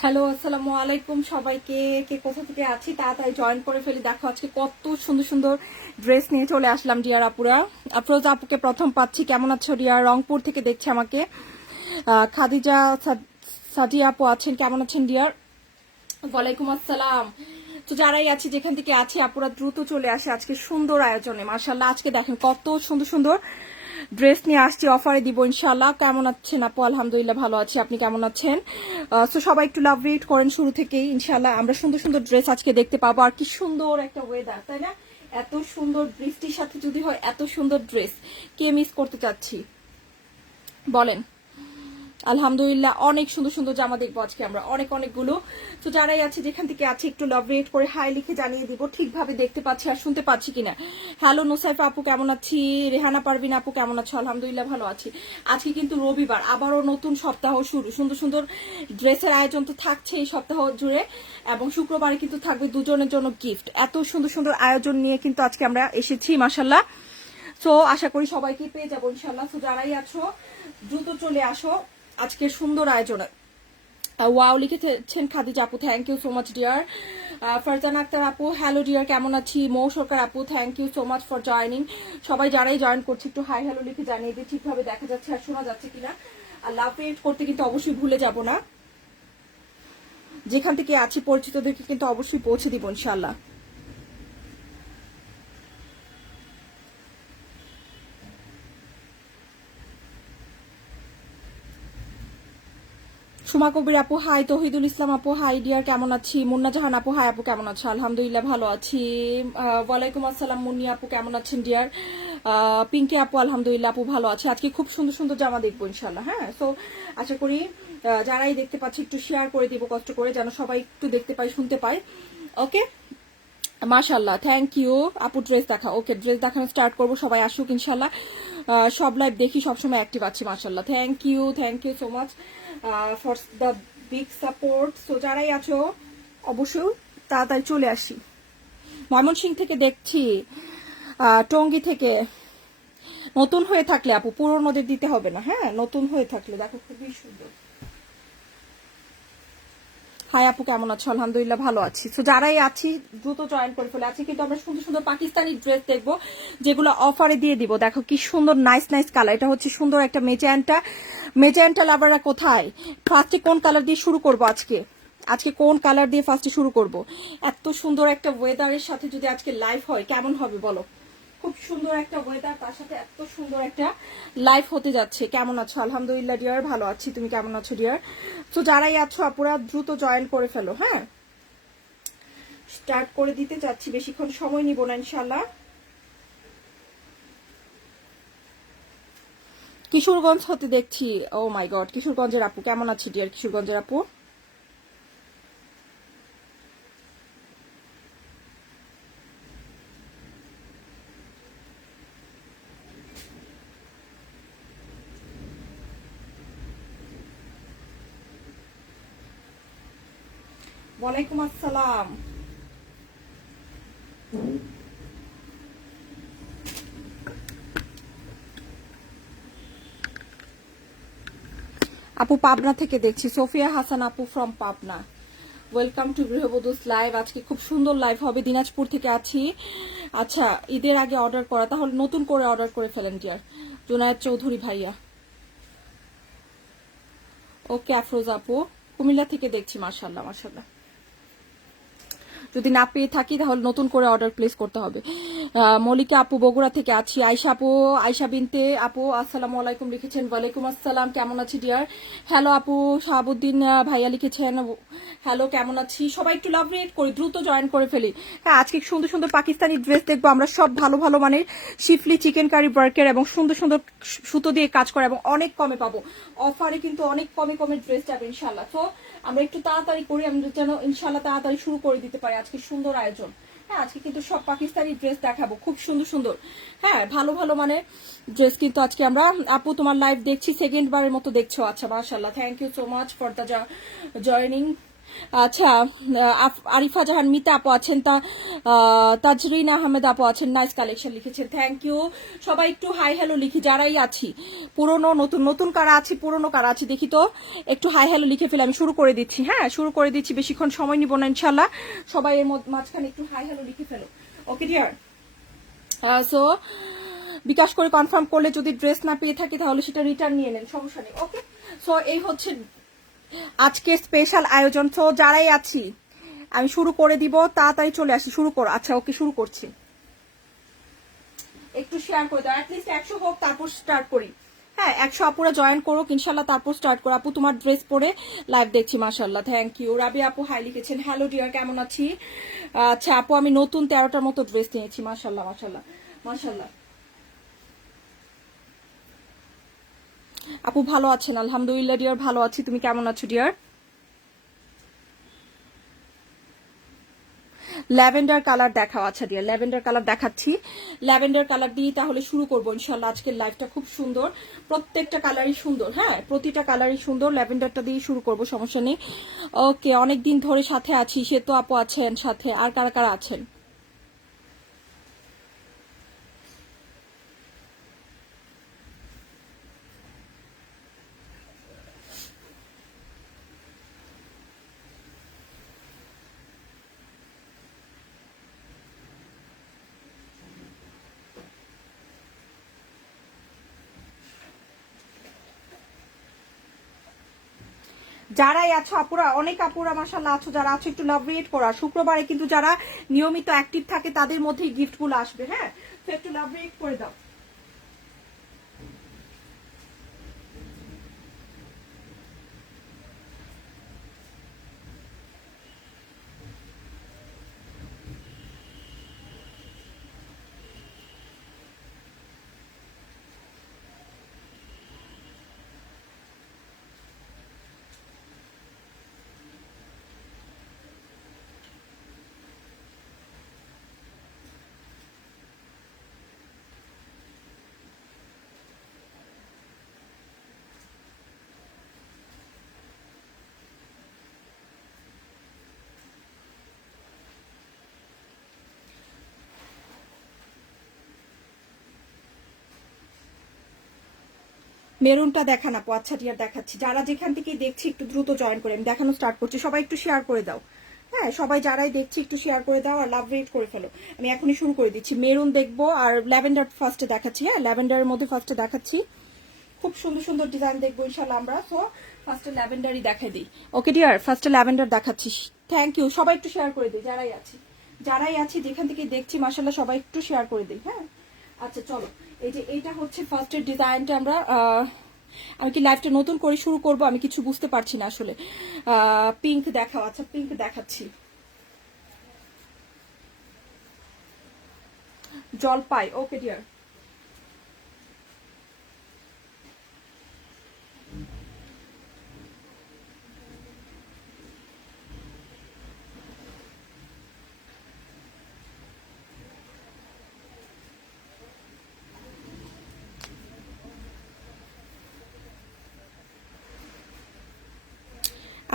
Hello, আসসালামু আলাইকুম সবাইকে। কে কোথা থেকে আছি তাড়াতাড়ি জয়েন করে ফেলি। দেখো আজকে কত সুন্দর সুন্দর ড্রেস নিয়ে চলে আসলাম ডিয়ার আপুরা। আফরোজ আপুকে প্রথম পাচ্ছি। কেমন আছো ডিয়ার? রংপুর থেকে দেখছে আমাকে। খাদিজা সাদিয়া আপু আছেন, কেমন আছেন ডিয়ার? ওয়ালাইকুম আসসালাম। তো যারাই আছি যেখান থেকে আছি আপুরা দ্রুত চলে আসে আজকে সুন্দর আয়োজনে। মাশাআল্লাহ, আজকে দেখেন কত সুন্দর সুন্দর ড্রেস নিয়ে আসছি, অফারে দিব ইনশাআল্লাহ। কেমন আছেন আপু? আলহামদুলিল্লাহ ভালো আছি, আপনি কেমন আছেন? সো সবাই একটু লাভ রেট করেন শুরু থেকেই। ইনশাআল্লাহ আমরা সুন্দর সুন্দর ড্রেস আজকে দেখতে পাবো। আর কি সুন্দর একটা ওয়েদার, তাই না? এত সুন্দর বৃষ্টির সাথে যদি হয় এত সুন্দর ড্রেস, কে মিস করতে চাচ্ছি বলেন? আলহামদুলিল্লাহ অনেক সুন্দর সুন্দর জামা দেখবো আজকে আমরা, অনেকগুলো। তো যারাই আছে যেখান থেকে আছে একটু লাভ রেট করে হাই লিখে জানিয়ে দিব ঠিকভাবে দেখতে পাচ্ছি আর শুনতে পাচ্ছি কিনা। হ্যালো নোসাইফা আপু, কেমন আছি? রেহানা পারভিন আপু, কেমন আছো? আলহামদুলিল্লাহ ভালো আছি। আজকে কিন্তু রবিবার, আবারও নতুন সপ্তাহ শুরু। সুন্দর সুন্দর ড্রেসের আয়োজন তো থাকছে এই সপ্তাহ জুড়ে, এবং শুক্রবারে কিন্তু থাকবে দুজনের জন্য গিফট। এত সুন্দর সুন্দর আয়োজন নিয়ে কিন্তু আজকে আমরা এসেছি মাশাল্লাহ। সো আশা করি সবাইকে পেয়ে যাবো ইনশাল্লাহ। সো যারাই আছো দ্রুত চলে আসো আজকের সুন্দর আয়োজনে। ওয়াও লিখেছেন খাদিজা আপু, thank you so much dear. Farzana Akter আপু, হ্যালো ডিয়ার, কেমন আছি? মৌ সরকার আপু, thank you so much for joining. সবাই যারাই জয়েন করছে একটু হাই হ্যালো লিখে জানিয়ে দিই ঠিকভাবে দেখা যাচ্ছে আর শোনা যাচ্ছে কিনা। আর লাভ রেট করতে কিন্তু অবশ্যই ভুলে যাব না। যেখান থেকে আছি পরিচিতদেরকে কিন্তু অবশ্যই পৌঁছে দিব ইনশাল্লাহ। সুমা কবির আপু হাই, তহিদুল ইসলাম আপু হাই ডিয়ার, কেমন আছি? মুন্না জাহান আপু হাই আপু, কেমন আছো? আলহামদুলিল্লাহ ভালো আছি। ওয়ালাইকুম আসসালাম মুন্নি আপু, কেমন আছেন ডিয়ার? পিঙ্কি আপু আলহামদুলিল্লাহ আপু ভালো আছে। আজকে খুব সুন্দর সুন্দর জামা দেখবো ইনশাল্লাহ। হ্যাঁ, সো আশা করি যারাই দেখতে পাচ্ছি একটু শেয়ার করে দিব কষ্ট করে, যেন সবাই একটু দেখতে পাই শুনতে পাই। ওকে, মাশাল্লাহ, থ্যাংক ইউ আপু। ড্রেস দেখা, ওকে ড্রেস দেখানো স্টার্ট করবো, সবাই আসুক ইনশাল্লাহ। সব লাইভ দেখি, সবসময় অ্যাক্টিভ আছি মাশাল্লাহ। Thank you so much for the big support. So যারাই আছো অবশ্যই তাড়াতাড়ি চলে আসি। ময়মনসিংহ থেকে দেখছি, টঙ্গী থেকে। নতুন হয়ে থাকলে আপু পুরোনোদের দিতে হবে না, হ্যাঁ নতুন হয়ে থাকলে দেখো খুবই সুন্দর। হাই আপু, কেমন আছো? আলহামদুলিল্লাহ ভালো আছি। তো যারাই আছি দ্রুত জয়েন করে ফেলে। আছি কিন্তু আমরা সুন্দর সুন্দর পাকিস্তানি ড্রেস দেখবো যেগুলো অফারে দিয়ে দিব। দেখো কি সুন্দর নাইস নাইস কালার। এটা হচ্ছে সুন্দর একটা মেজেন্টা। মেজেন্টা লাভাররা কোথায়? ফার্স্টে কোন কালার দিয়ে শুরু করব আজকে? আজকে কোন কালার দিয়ে ফার্স্টে শুরু করব? এত সুন্দর একটা ওয়েদারের সাথে যদি আজকে লাইভ হয় কেমন হবে বলো? খুব সুন্দর একটা ওয়েদার, তার সাথে এত সুন্দর একটা লাইফ হতে যাচ্ছে। কেমন আছো? আলহামদুলিল্লাহ ডিয়ার ভালো আছি, তুমি কেমন আছো ডিয়ার? তো যারাই আছো আপুরা দ্রুত জয়েন করে ফেলো। হ্যাঁ, স্টার্ট করে দিতে চাচ্ছি, বেশিক্ষণ সময় নিব না ইনশাল্লাহ। কিশোরগঞ্জ হতে দেখছি। ও মাই গড, কিশোরগঞ্জের আপু কেমন আছি ডিয়ার? কিশোরগঞ্জের আপু ওয়ালাইকুম আসসালাম। আপু পাবনা থেকে দেখছি, সোফিয়া হাসান আপু ফ্রম পাবনা। ওয়েলকাম টু গৃহবধূস লাইভ। আজকে খুব সুন্দর লাইভ হবে, দিনাজপুর থেকে আছি। আচ্ছা, ঈদের আগে অর্ডার করা, তাহলে নতুন করে অর্ডার করে ফেলেন ডিয়ার। জুনায়েদ চৌধুরী ভাইয়া, ওকে। আফরোজ আপু কুমিল্লা থেকে দেখছি, মাশাল্লাহ মাশাল্লাহ। যদি না পেয়ে থাকি তাহলে নতুন করে অর্ডার প্লেস করতে হবে। মল্লিকা আপু বগুড়া থেকে আছি। আয়শা আপু, আয়শা বিনতে আপু আসসালামু আলাইকুম লিখেছেন। ওয়ালাইকুম আসসালাম, কেমন আছি ডিয়ার? হ্যালো আপু শাহাবুদ্দিন ভাইয়া লিখেছেন, হ্যালো কেমন আছি? সবাই একটু লাভ রেট করি, দ্রুত জয়েন করে ফেলি। হ্যাঁ, আজকে সুন্দর সুন্দর পাকিস্তানি ড্রেস দেখবো আমরা, সব ভালো ভালো মানের শিফলি চিকেন কারি ওয়ার্কের এবং সুন্দর সুন্দর সুতো দিয়ে কাজ করা, এবং অনেক কমে পাবো। অফারে কিন্তু অনেক কমে কমে ড্রেস যাবে ইনশাল্লাহ। তো আমরা একটু তাড়াতাড়ি করি, আমরা যেন ইনশাল্লাহ তাড়াতাড়ি শুরু করে দিতে পারি আজকে সুন্দর আয়োজন। হ্যাঁ, আজকে কিন্তু সব পাকিস্তানি ড্রেস দেখাবো, খুব সুন্দর সুন্দর। হ্যাঁ, ভালো ভালো মানে ড্রেস কিন্তু আজকে আমরা। আপু তোমার লাইভ দেখছি, সেকেন্ড বারের মতো দেখছো? আচ্ছা মাশাআল্লাহ, thank you so much for the joining. আচ্ছা, আরিফা জাহান মিতা আপু আছেন, তাজরিন আহমেদ আপু আছেন, নাইস কালেকশন লিখেছেন, থ্যাংক ইউ। সবাই একটু হাই হ্যালো লিখি, যারাই আছি, পুরনো নতুন, নতুন কারা আছি, পুরনো কারা আছি দেখি তো, একটু হাই হ্যালো লিখে ফেলে আমি শুরু করে দিচ্ছি। হ্যাঁ, শুরু করে দিচ্ছি, বেশিক্ষণ সময় নিব না ইনশাল্লাহ। সবাই এর মাঝখানে একটু হাই হ্যালো লিখে ফেলো। ওকে ডিয়ার, সো বিকাশ করে কনফার্ম করলে যদি ড্রেস না পেয়ে থাকি তাহলে সেটা রিটার্ন নিয়ে নেন, সমস্যা নেই। ওকে, সো এই হচ্ছে আজকে স্পেশাল আয়োজন। তো যারাই আছি আমি শুরু করে দিব, তাড়াতাড়ি চলে আসি, শুরু করো। আচ্ছা ওকে, শুরু করছি। একটু শেয়ার করে দাও, অ্যাটলিস্ট 100 হোক, তারপর স্টার্ট করি। হ্যাঁ, 100 আপুরা জয়েন করো ইনশাল্লাহ, তারপর স্টার্ট করো। আপু তোমার ড্রেস পরে লাইভ দেখছি, মাশাল্লাহ, থ্যাংক ইউ। রাবি আপু হাই লিখেছেন, হ্যালো ডিয়ার, কেমন আছি? আচ্ছা আপু, আমি নতুন 13টার মতো ড্রেস নিয়েছি, মাশাল্লাহ মাশাল্লাহ মাশাল্লাহ। আপু ভালো আছেন? আলহামদুলিল্লাহ ডিয়ার, ভালো আছি, তুমি কেমন আছো ডিয়ার? ল্যাভেন্ডার কালার দেখাও। আচ্ছা ডিয়ার, ল্যাভেন্ডার কালার দেখাচ্ছি। ল্যাভেন্ডার কালার দিয়ে তাহলে শুরু করবো ইনশাল্লাহ। আজকের লাইভটা খুব সুন্দর, প্রত্যেকটা কালারই সুন্দর। হ্যাঁ, প্রতিটা কালারই সুন্দর, ল্যাভেন্ডারটা দিয়ে শুরু করবো, সমস্যা নেই। ওকে, অনেকদিন ধরে সাথে আছি, সে তো আপু আছেন সাথে, আর কারা কারা আছেন? যারাই আছো আপুরা, অনেক আপুরা মাশাআল্লাহ আছো, যারা আছো একটু লাভ রিয়েট করা। শুক্রবারে কিন্তু যারা নিয়মিত অ্যাক্টিভ থাকে তাদের মধ্যেই গিফটগুলো আসবে। হ্যাঁ, তো একটু লাভ রিয়েট করে দাও। মেরুনটা দেখান আপু। আচ্ছা ডিয়ার, দেখাচ্ছি। যারা যেখান থেকে দেখছি একটু দ্রুত জয়েন করে, আমি দেখানো স্টার্ট করছি। সবাই একটু শেয়ার করে দাও। হ্যাঁ, সবাই যারাই দেখছি একটু শেয়ার করে দাও আর লাভ রেট করে ফেলো। আমি এখনই শুরু করে দিচ্ছি। মেরুন দেখবো আর ল্যাভেন্ডার ফার্স্টে দেখাচ্ছি। হ্যাঁ, ল্যাভেন্ডারের মধ্যে ফার্স্টে দেখাচ্ছি। খুব সুন্দর সুন্দর ডিজাইন দেখবো ইনশাল্লাহ আমরা। তো ফার্স্টে ল্যাভেন্ডারই দেখাই দিই। ওকে ডিয়ার, ফার্স্টে ল্যাভেন্ডার দেখাচ্ছি। থ্যাংক ইউ, সবাই একটু শেয়ার করে দিই। যারাই আছি যেখান থেকে দেখছি মাশাল্লাহ, সবাই একটু শেয়ার করে দিই। হ্যাঁ, আচ্ছা চলো, এই যে এইটা হচ্ছে ফার্স্টের ডিজাইনটা। আমরা আমি কি লাইভটা নতুন করে শুরু করব, আমি কিছু বুঝতে পারছি না আসলে। পিঙ্ক দেখাও। আচ্ছা পিঙ্ক দেখাচ্ছি। জলপাই, ওকে ডিয়ার।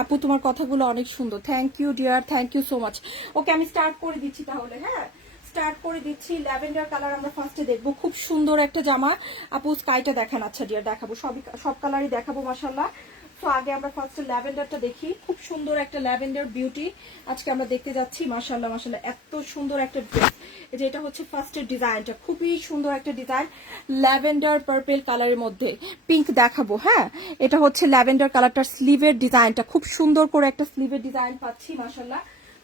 আপু তোমার কথাগুলো অনেক সুন্দর, thank you dear, thank you so much. Okay, আমি স্টার্ট করে দিচ্ছি তাহলে। হ্যাঁ, স্টার্ট করে দিচ্ছি। ল্যাভেন্ডার কালার আমরা ফার্স্টে দেখবো, খুব সুন্দর একটা জামা। আপু স্কাইটা দেখান। আচ্ছা ডিয়ার, দেখাবো, সব কালারই দেখাবো মাশাল্লাহ। তো আগে আমরা ফার্স্টে ল্যাভেন্ডারটা দেখি। খুব সুন্দর একটা ল্যাভেন্ডার বিউটি আজকে আমরা দেখতে যাচ্ছি। মাশাল্লাহ মাশাল্লাহ, এত সুন্দর একটা ড্রেস। এই যে এটা হচ্ছে ফার্স্টের ডিজাইনটা, খুবই সুন্দর একটা ডিজাইন, ল্যাভেন্ডার পার্পল কালারের মধ্যে। পিঙ্ক দেখাবো। হ্যাঁ, এটা হচ্ছে ল্যাভেন্ডার কালারটার স্লিভের ডিজাইনটা, খুব সুন্দর করে একটা স্লিভের ডিজাইন পাচ্ছি মাশাল্লাহ,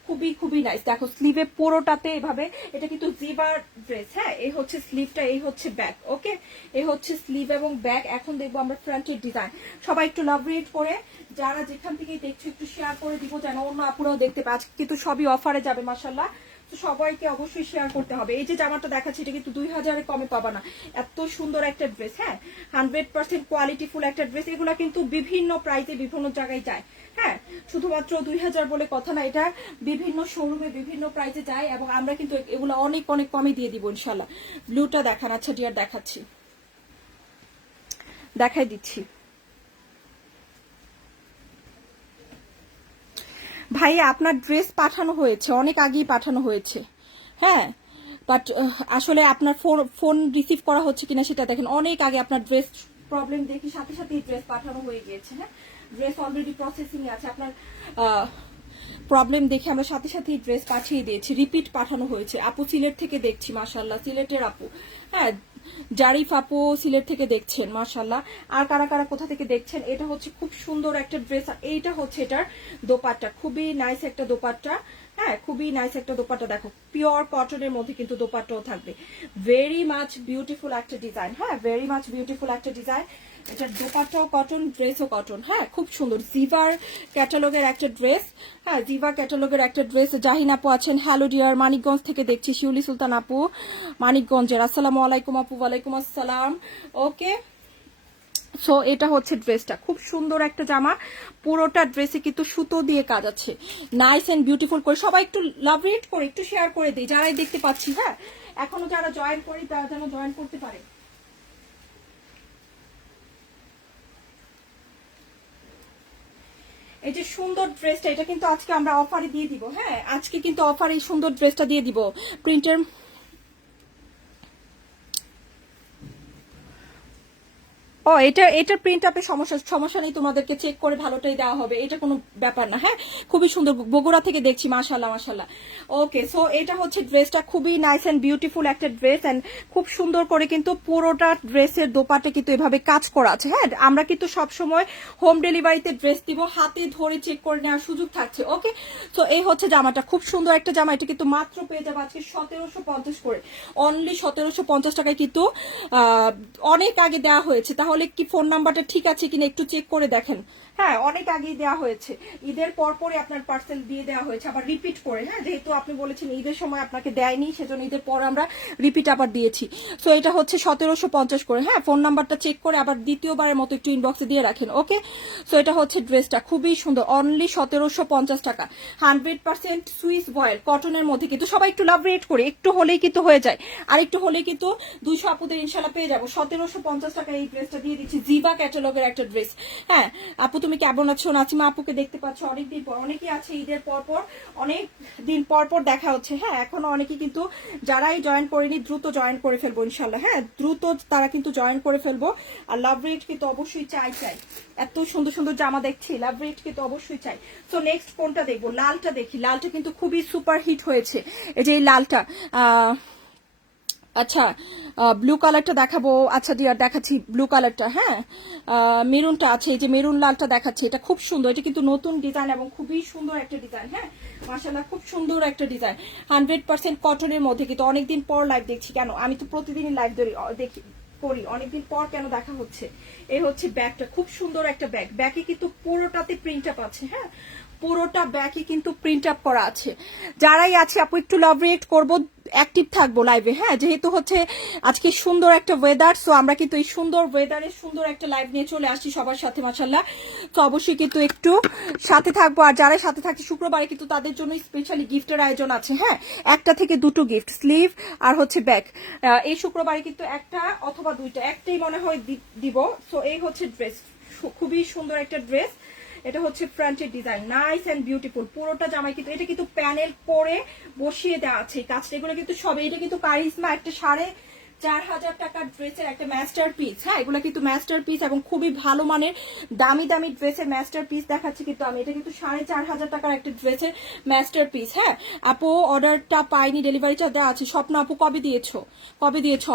খুবই খুবই নাইস। দেখো স্লিভে পুরোটাতে এভাবে, এটা কিন্তু জিবার ড্রেস। হ্যাঁ, এই হচ্ছে স্লিভটা, এই হচ্ছে ব্যাক। ওকে, এই হচ্ছে স্লিভ এবং ব্যাক। এখন দেখবো আমরা ফ্রন্টের ডিজাইন। সবাই একটু লাভ রেট করে, যারা যেখান থেকে দেখছো একটু শেয়ার করে দিব, যেন অন্য আপুরাও দেখতে পায়। আজকে কিন্তু সবই অফারে যাবে মাশাল্লাহ, তো সবাইকে অবশ্যই শেয়ার করতে হবে। এই যে জামাটা দেখাচ্ছি, এটা কিন্তু 2000-এ কমে পাবা না, এত সুন্দর একটা ড্রেস। হ্যাঁ, 100% কোয়ালিটিফুল একটা ড্রেস। এগুলা কিন্তু বিভিন্ন প্রাইসে বিভিন্ন জায়গায় যায়। হ্যাঁ, শুধুমাত্র 2000 বলে কথা না, এটা বিভিন্ন শোরুমে বিভিন্ন প্রাইসে যায় এবং আমরা কিন্তু এগুলো অনেক অনেক কমে দিয়ে দিব ইনশাল্লাহ। ব্লুটা দেখান। আচ্ছা ডিয়ার, দেখাচ্ছি, দেখাই দিচ্ছি। ভাইয়া আপনার ড্রেস পাঠানো হয়েছে, অনেক আগেই পাঠানো হয়েছে, হ্যাঁ, বাট আসলে আপনার ফোন ফোন রিসিভ করা হচ্ছে কিনা সেটা দেখেন। অনেক আগে আপনার ড্রেস প্রবলেম দেখি সাথে সাথেই ড্রেস পাঠানো হয়ে গিয়েছে, হ্যাঁ, ড্রেস অলরেডি প্রসেসিং এ আছে। আপনার প্রবলেম দেখে আমরা সাথে সাথেই ড্রেস পাঠিয়ে দিয়েছি, রিপিট পাঠানো হয়েছে। আপু সিলেট থেকে দেখছি, মাশাল্লাহ, সিলেটের আপু, হ্যাঁ, জারিফ আপু সিলেট থেকে দেখছেন, মাশাল্লাহ। আর কারা কারা কোথা থেকে দেখছেন? এটা হচ্ছে খুব সুন্দর একটা ড্রেস, এইটা হচ্ছে এটার দোপাট্টা, খুবই নাইস একটা দোপাট্টা, হ্যাঁ, খুবই নাইস একটা দোপাট্টা। দেখো পিওর কটনের মধ্যে কিন্তু দোপাট্টাও থাকবে, ভেরি মাচ বিউটিফুল একটা ডিজাইন, হ্যাঁ, ভেরি মাচ বিউটিফুল একটা ডিজাইন। এটা দোপাট্টাও কটন, ড্রেসও কটন, হ্যাঁ, খুব সুন্দর। জিভার ক্যাটালগের একটা ড্রেস, হ্যাঁ, জিভা ক্যাটালগের একটা ড্রেস। জাহিন আপু আছেন, হ্যালো ডিয়ার, মানিকগঞ্জ থেকে দেখছি, শিউলি সুলতান আপু মানিকগঞ্জের, আসসালামু আলাইকুম আপু। ওয়ালাইকুম আসসালাম। ওকে, সো এটা হচ্ছে ড্রেসটা, খুব সুন্দর একটা জামা, পুরোটা ড্রেসে কিন্তু সুতো দিয়ে কাজ আছে, নাইস এন্ড বিউটিফুল করে। সবাই একটু লাভ রেট করে একটু শেয়ার করে দিই, যারাই দেখতে পাচ্ছি, হ্যাঁ, এখনো যারা জয়েন করি তারা যেন জয়েন করতে পারে। এই যে সুন্দর ড্রেসটা, এটা কিন্তু আজকে আমরা অফারে দিয়ে দিব, হ্যাঁ, আজকে কিন্তু অফারে এই সুন্দর ড্রেসটা দিয়ে দিব। প্রিন্টের ও, এটা প্রিন্ট আপে সমস্যা নেই, তোমাদেরকে চেক করে ভালোটাই দেওয়া হবে, এটা কোনো ব্যাপার না, হ্যাঁ, খুবই সুন্দর, বগুড়া থেকে দেখছি, মাশাল্লাহ মাশাল্লাহ। ওকে, সো এটা হচ্ছে ড্রেসটা, খুবই নাইস এন্ড বিউটিফুল একটা ড্রেস, এন্ড খুব সুন্দর করে কিন্তু পুরোটা ড্রেসের দোপাটে কিন্তু এভাবে কাজ করা আছে, হ্যাঁ, আমরা কিন্তু সবসময় হোম ডেলিভারিতে ড্রেস দিব, হাতে ধরে চেক করে নেওয়ার সুযোগ থাকছে। ওকে, তো এই হচ্ছে জামাটা, খুব সুন্দর একটা জামা, এটা কিন্তু মাত্র পেয়ে যাবো আজকে 1750 করে, অনলি 1750 টাকায় কিন্তু অনেক আগে দেওয়া হয়েছে। তাহলে কি ফোন নাম্বারটা ঠিক আছে কিনা একটু চেক করে দেখেন, হ্যাঁ, অনেক আগেই দেওয়া হয়েছে, ঈদের পরে আপনার পার্সেল দিয়ে দেওয়া হয়েছে, আবার রিপিট করে, হ্যাঁ, যেহেতু আপনি বলেছেন ঈদের সময় আপনাকে দেয়নি, সেজন্য ঈদের পর আমরা রিপিট আবার দিয়েছি। সো এটা হচ্ছে 1750 করে, হ্যাঁ, ফোন নাম্বারটা চেক করে আবার দ্বিতীয়বারের মতো একটু ইনবক্সে দিয়ে রাখেন। ওকে, সো এটা হচ্ছে ড্রেসটা, খুবই সুন্দর, অনলি 1750 টাকা, 100% সুইস ভয়েল কটনের মধ্যে কিন্তু। সবাই একটু লাভ রেট করে, একটু হলেই কিন্তু হয়ে যায়, আর একটু হলেই কিন্তু 200 আপুদের ইনশাল্লাহ পেয়ে যাবো। 1750 টাকা এই ড্রেসটা দিয়ে দিচ্ছি, জিভা ক্যাটালগের একটা ড্রেস, হ্যাঁ। আপু তুমি কেমন আছো? নাচিমা আপুকে দেখতে পাচ্ছ অনেকদিন পর, অনেকেই আছে ঈদের পর অনেক দিন পর দেখা হচ্ছে, হ্যাঁ, এখনো অনেকে কিন্তু যারাই জয়েন করেনি দ্রুত জয়েন করে ফেলবো ইনশাল্লাহ, হ্যাঁ, দ্রুত তারা কিন্তু জয়েন করে ফেলবো। আর লাভ রেট কিন্তু অবশ্যই চাই, এত সুন্দর সুন্দর জামা দেখছি, লাভ রেট কিন্তু অবশ্যই চাই। তো নেক্সট কোনটা দেখবো? লালটা দেখি, লালটা কিন্তু খুবই সুপার হিট হয়েছে, এই যে এই লালটা, আচ্ছা, ব্লু কালারটা দেখাবো, আচ্ছা ডিয়ার দেখাচ্ছি ব্লু কালারটা, হ্যাঁ, মেরুনটা আছে, এই যে মেরুন লালটা দেখাচ্ছি, এটা খুব সুন্দর, এটা কিন্তু নতুন ডিজাইন এবং খুবই সুন্দর একটা ডিজাইন, হ্যাঁ, মাশাআল্লাহ, খুব সুন্দর একটা ডিজাইন, 100% কটনের মধ্যে। কিন্তু অনেকদিন পর লাইভ দেখছি, কেন? আমি তো প্রতিদিনই লাইভ দেখি করি, অনেকদিন পর কেন দেখা হচ্ছে। এই হচ্ছে ব্যাগটা, খুব সুন্দর একটা ব্যাগ, ব্যাগে কিন্তু পুরোটাতে প্রিন্ট আপ আছে, হ্যাঁ, পুরোটা ব্যাগে কিন্তু প্রিন্ট আপ করা আছে। যারাই আছে আপু একটু লাভ রিয়েক্ট করবো, অ্যাক্টিভ থাকবো লাইভে, হ্যাঁ, যেহেতু হচ্ছে আজকে সুন্দর একটা ওয়েদার, সো আমরা কিন্তু এই সুন্দর ওয়েদারে সুন্দর একটা লাইভ নিয়ে চলে আসছি সবার সাথে, মাশাআল্লাহ। তো অবশ্যই কিন্তু একটু সাথে থাকবো, আর যারা সাথে থাকছে শুক্রবারে কিন্তু তাদের জন্য স্পেশালি গিফটের আয়োজন আছে, হ্যাঁ, একটা থেকে দুটো গিফট, স্লিভ আর হচ্ছে ব্যাগ। এই শুক্রবারে কিন্তু একটা অথবা দুইটা, একটাই মনে হয় দিব। সো এই হচ্ছে ড্রেস, খুবই সুন্দর একটা ড্রেস, এটা হচ্ছে ফ্রন্টের ডিজাইন, নাইস এন্ড বিউটিফুল, পুরোটা জামাই কিন্তু এটা কিন্তু প্যানেল করে বসিয়ে দেওয়া আছে এই কাজটা, এগুলো কিন্তু সব, এটা কিন্তু কারিজমা একটা 4,500 টাকার ড্রেসের একটা মাস্টার পিস, হ্যাঁ, এগুলো কিন্তু মাস্টার পিস এবং খুবই ভালো মানের দামি দামি ড্রেসের মাস্টার পিস দেখাচ্ছি কিন্তু আমি, এটা কিন্তু 4,500 টাকার একটা ড্রেসের মাস্টার পিস, হ্যাঁ। আপু অর্ডারটা পাইনি, ডেলিভারি চার্জ দেওয়া আছে। স্বপ্ন আপু কবে দিয়েছো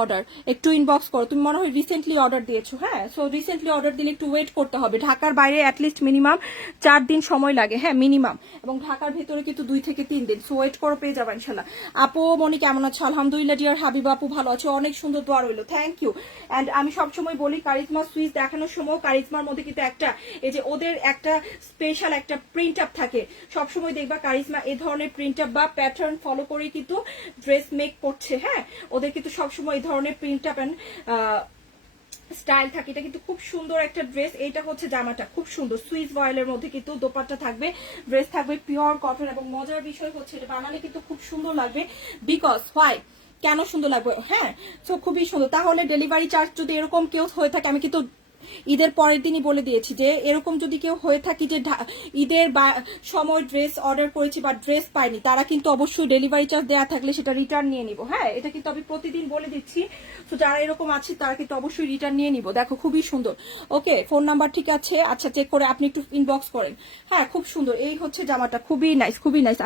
অর্ডার? একটু ইনবক্স করো, তুমি মনে হয় রিসেন্টলি অর্ডার দিয়েছো, হ্যাঁ, সো রিসেন্টলি অর্ডার দিলে একটু ওয়েট করতে হবে, ঢাকার বাইরে অ্যাটলিস্ট মিনিমাম 4 দিন সময় লাগে, হ্যাঁ, মিনিমাম, এবং ঢাকার ভেতরে কিন্তু 2 থেকে 3 দিন, সো ওয়েট করো, পেয়ে যাবে ইনশাল্লাহ। আপু মনি কেমন আছো? আলহামদুলিল্লাহ ডিয়ার হাবিব আপু ভালো আছো, অনেক সুন্দর দোয়া রইলো, থ্যাংক ইউ। অ্যান্ড আমি সবসময় বলি কারিজমা সুইচ দেখানোর সময় কারিজমার মধ্যে কিন্তু একটা, এই যে ওদের একটা স্পেশাল একটা প্রিন্ট আপ থাকে, সবসময় দেখবা কারিজমা এই ধরনের প্রিন্ট আপ বা প্যাটার্ন ফলো করে কিন্তু ড্রেস মেক করছে, হ্যাঁ, ওদের কিন্তু সবসময় এই ধরনের প্রিন্ট আপ অ্যান্ড স্টাইল থাকে। এটা কিন্তু খুব সুন্দর একটা ড্রেস, এইটা হচ্ছে জামাটা, খুব সুন্দর সুইস ভয়েলের মধ্যে কিন্তু দোপাট্টা থাকবে, ড্রেস থাকবে পিওর কটন, এবং মজার বিষয় হচ্ছে এটা বানালে কিন্তু খুব সুন্দর লাগবে, বিকজ হোয়াই, কেন সুন্দর লাগবে, হ্যাঁ, সো খুবই সুন্দর। তাহলে ডেলিভারি চার্জ যদি এরকম কেউ হয়ে থাকে, আমি কিন্তু ঈদের পরের দিনই বলে দিয়েছি যে এরকম যদি কেউ হয়ে থাকি যে ঈদের সময় ড্রেস অর্ডার করেছি বা ড্রেস পাইনি, তারা কিন্তু অবশ্যই ডেলিভারি চার্জ দেওয়া থাকলে সেটা রিটার্ন নিয়ে নিব। হ্যাঁ, এটা কিন্তু আমি প্রতিদিন বলে দিচ্ছি। তো যারা এরকম আছে তারা কিন্তু অবশ্যই রিটার্ন নিয়ে নিব। দেখো খুবই সুন্দর। ওকে, ফোন নাম্বার ঠিক আছে, আচ্ছা চেক করে আপনি একটু ইনবক্স করেন। হ্যাঁ, খুব সুন্দর। এই হচ্ছে জামাটা, খুবই নাইস, খুবই নাইস।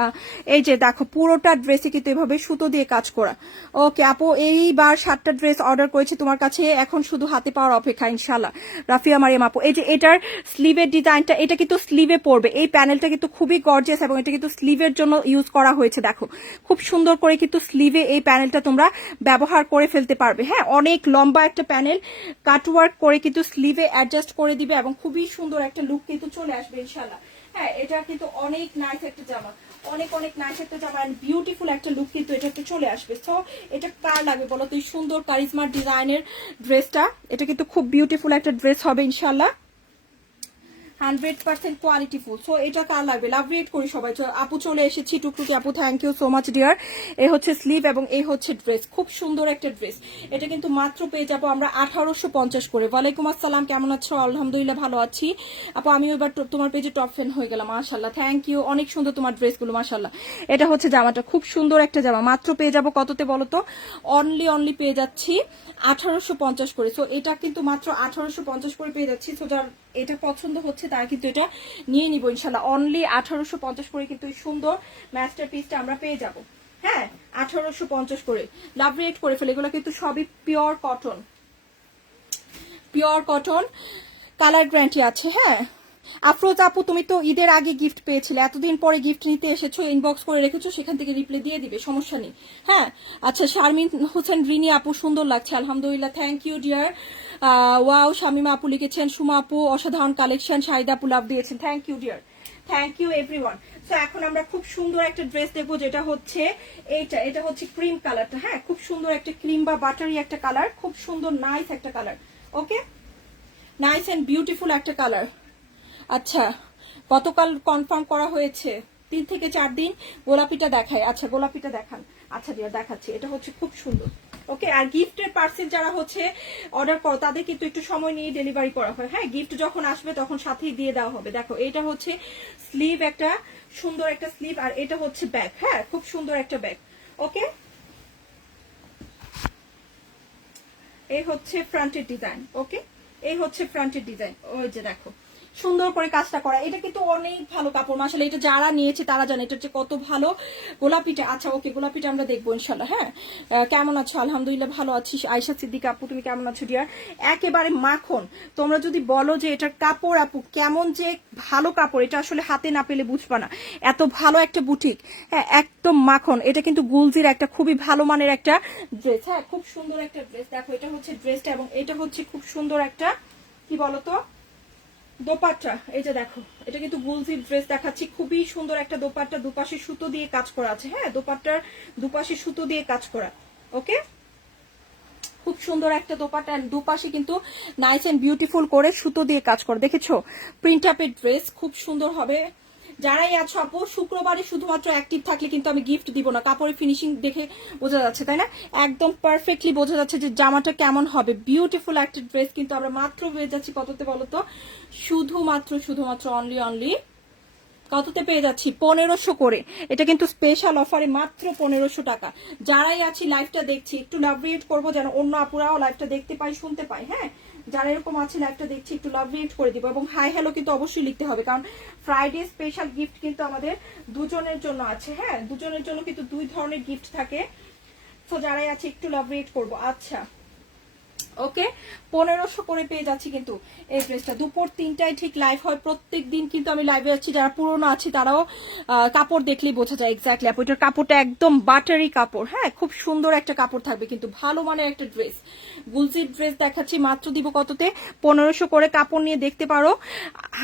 এই যে দেখো পুরোটা ড্রেসে কিন্তু এভাবে সুতো দিয়ে কাজ করা। ওকে আপু, এইবার 7টা ড্রেস অর্ডার করেছি তোমার কাছে, এখন শুধু হাতে পাওয়ার অপেক্ষা ইনশাল্লাহ। রাফিয়া মারিয়াম আপু, এই যে এটার স্লিভের ডিজাইনটা, এটা কিন্তু স্লিভে পড়বে। এই প্যানেলটা কিন্তু খুবই গর্জিয়াস এবং এটা কিন্তু স্লিভের জন্য ইউজ করা হয়েছে। দেখো খুব সুন্দর করে কিন্তু স্লিভে এই প্যানেলটা তোমরা ব্যবহার করে ফেলতে পারবে। হ্যাঁ, অনেক লম্বা একটা প্যানেল, কাটওয়ার্ক করে কিন্তু স্লিভে অ্যাডজাস্ট করে দিবে এবং খুবই সুন্দর একটা লুক কিন্তু চলে আসবে ইনশাল্লাহ। হ্যাঁ, এটা কিন্তু অনেক নাইস একটা জামা, অনেক অনেক নাইস একটা জামা এন্ড বিউটিফুল একটা লুক কিন্তু এটাতে চলে আসবে। সো এটা কার লাগবে বলো তো, এই সুন্দর কারিজমা ডিজাইনের ড্রেসটা? এটা কিন্তু খুব বিউটিফুল একটা ড্রেস হবে ইনশাল্লাহ, 100% কোয়ালিটি ফুল। সো এটা কার লাগবে? লাভ রেট করি সবাই। আপু চলে এসেছি, টুকটুকি আপু, thank you so much dear. এই হচ্ছে স্লিভ এবং এই হচ্ছে ড্রেস, খুব সুন্দর একটা ড্রেস। এটা কিন্তু মাত্র পেয়ে যাবো আমরা 1850 করে। ওয়ালাইকুম আসসালাম, কেমন আছো? আলহামদুলিল্লাহ ভালো আছি আপু, আমিও এবার তোমার পেজে টপ ফ্যান হয়ে গেলাম। মাশাল্লাহ, থ্যাংক ইউ, অনেক সুন্দর তোমার ড্রেসগুলো মাশাল্লাহ। এটা হচ্ছে জামাটা, খুব সুন্দর একটা জামা, মাত্র পেয়ে যাবো কততে বলো তো? অনলি পেয়ে যাচ্ছি 1850 করে। সো এটা কিন্তু মাত্র 1850 করে পেয়ে যাচ্ছি। সো যার এটা পছন্দ হচ্ছে তারা কিন্তু এটা নিয়ে নিব ইনশাল্লাহ। অনলি 1850 করে কিন্তু এই সুন্দর মাস্টার পিসটা আমরা পেয়ে যাব। হ্যাঁ, 1850 করে লাভ রেট করে ফেলে। এগুলো কিন্তু সবই pure cotton, pure cotton, colour guarantee আছে। হ্যাঁ, আফরোজ আপু তুমি তো ঈদের আগে গিফট পেয়েছিলে, এতদিন পরে গিফট নিতে এসেছো, ইনবক্স করে রেখেছো, সেখান থেকে রিপ্লাই দিয়ে দিবে, সমস্যা নেই। হ্যাঁ, আচ্ছা শারমিন হোসেন রিনি আপু, সুন্দর লাগছে আলহামদুলিল্লাহ, thank you dear. Wow, Shamima আপু লিখেছেন, সুমা আপু অসাধারণ কালেকশন, শাহিদা আপু লাভ দিয়েছেন, thank you dear, thank you everyone. So এখন আমরা খুব সুন্দর একটা ড্রেস দেখবো, যেটা হচ্ছে এইটা, এটা হচ্ছে ক্রিম কালারটা। হ্যাঁ, খুব সুন্দর একটা ক্রিম বা বাটারি একটা কালার, খুব সুন্দর নাইস একটা colour. Okay, nice and beautiful একটা কালার। আচ্ছা, গতকাল কনফার্ম করা হয়েছে 3 থেকে 4 দিন। গোলাপিটা দেখায়, আচ্ছা গোলাপিটা দেখান। আচ্ছা ডিয়ার দেখাচ্ছি, এটা হচ্ছে খুব সুন্দর। ওকে, আর গিফটের পার্সেল যারা হচ্ছে অর্ডার করো তাদের কিন্তু একটু সময় নিয়ে ডেলিভারি করা হয়। হ্যাঁ, গিফট যখন আসবে তখন সাথেই দিয়ে দেওয়া হবে। দেখো এটা হচ্ছে স্লিভ, একটা সুন্দর একটা স্লিভ, আর এটা হচ্ছে ব্যাগ। হ্যাঁ, খুব সুন্দর একটা ব্যাগ। ওকে, এই হচ্ছে ফ্রন্টের ডিজাইন। ওকে, এই হচ্ছে ফ্রন্টের ডিজাইন। ওই যে দেখো সুন্দর করে কাজটা করা, এটা কিন্তু অনেক ভালো কাপড় মাশাআল্লাহ। এটা যারা নিয়েছে তারা জানে এটা হচ্ছে কত ভালো। গোলাপিটা, আচ্ছা ওকে, গোলাপিটা আমরা দেখবো ইনশাল্লাহ। হ্যাঁ, কেমন আছো? আলহামদুলিল্লাহ ভালো আছি। আয়েশা সিদ্দিকা আপু তুমি কেমন আছো ডিয়ার? একেবারে মাখন। তোমরা যদি বলো যে এটার কাপড় আপু কেমন যে ভালো কাপড়, এটা আসলে হাতে না পেলে বুঝবা না, এত ভালো একটা বুটিক। হ্যাঁ, একদম মাখন। এটা কিন্তু গুলজির একটা খুবই ভালো মানের একটা ড্রেস। হ্যাঁ, খুব সুন্দর একটা ড্রেস। দেখো এটা হচ্ছে ড্রেসটা এবং এটা হচ্ছে খুব সুন্দর একটা কি বলতো দোপাট্টা। এই যে দেখো, এটা কিন্তু গুলজির ড্রেস দেখাচ্ছি, খুবই সুন্দর একটা দোপাট্টা, দুপাশে সুতো দিয়ে কাজ করা আছে। হ্যাঁ, দোপাট্টার দুপাশে সুতো দিয়ে কাজ করা। ওকে, খুব সুন্দর একটা দোপাট্টা, দুপাশে কিন্তু নাইস এন্ড বিউটিফুল করে সুতো দিয়ে কাজ করা। দেখেছো, প্রিন্ট আপের ড্রেস, খুব সুন্দর হবে। যারাই আছো আপু, শুক্রবারে শুধুমাত্র অ্যাক্টিভ থাকলে কিন্তু আমি গিফট দিব না। কাপড়ের ফিনিশিং দেখে বোঝা যাচ্ছে, তাই না? একদম পারফেক্টলি বোঝা যাচ্ছে যে জামাটা কেমন হবে। বিউটিফুল একটা ড্রেস কিন্তু আমরা মাত্র পেয়ে যাচ্ছি কততে বলতো? শুধুমাত্র অনলি কততে পেয়ে যাচ্ছি? 1500 করে। এটা কিন্তু স্পেশাল অফারে মাত্র 1500 টাকা। যারাই আছি লাইভটা দেখছি একটু লাভ রিয়েট করবো, যেন অন্য আপুরাও লাইভটা দেখতে পাই, শুনতে পাই। হ্যাঁ, যারা এরকম আছে লাইভটা দেখছি একটু লাভ রিয়েট করে দিব এবং হাই হ্যালো কিন্তু অবশ্যই লিখতে হবে, কারণ ফ্রাইডে স্পেশাল গিফট কিন্তু আমাদের দুজনের জন্য আছে। হ্যাঁ, দুজনের জন্য কিন্তু 2 ধরনের গিফট থাকে। তো যারাই আছে একটু লাভ রিয়েট করবো। আচ্ছা ওকে, 1500 করে পেয়ে যাচ্ছি কিন্তু এই ড্রেসটা। দুপুর 3টায় ঠিক লাইভ হয় প্রত্যেক দিন, কিন্তু আমি লাইভে আছি, যারা পুরনো আছে তারাও কাপড় দেখলেই বোঝা যায় এক্স্যাক্টলি। আপু এটার কাপড়টা একদম বাটারি কাপড়। হ্যাঁ, খুব সুন্দর একটা কাপড় থাকবে, কিন্তু ভালো মানের একটা ড্রেস। গুলজির ড্রেস দেখাচ্ছি, মাত্র দিব কততে? 1500 করে। কাপড় নিয়ে দেখতে পারো,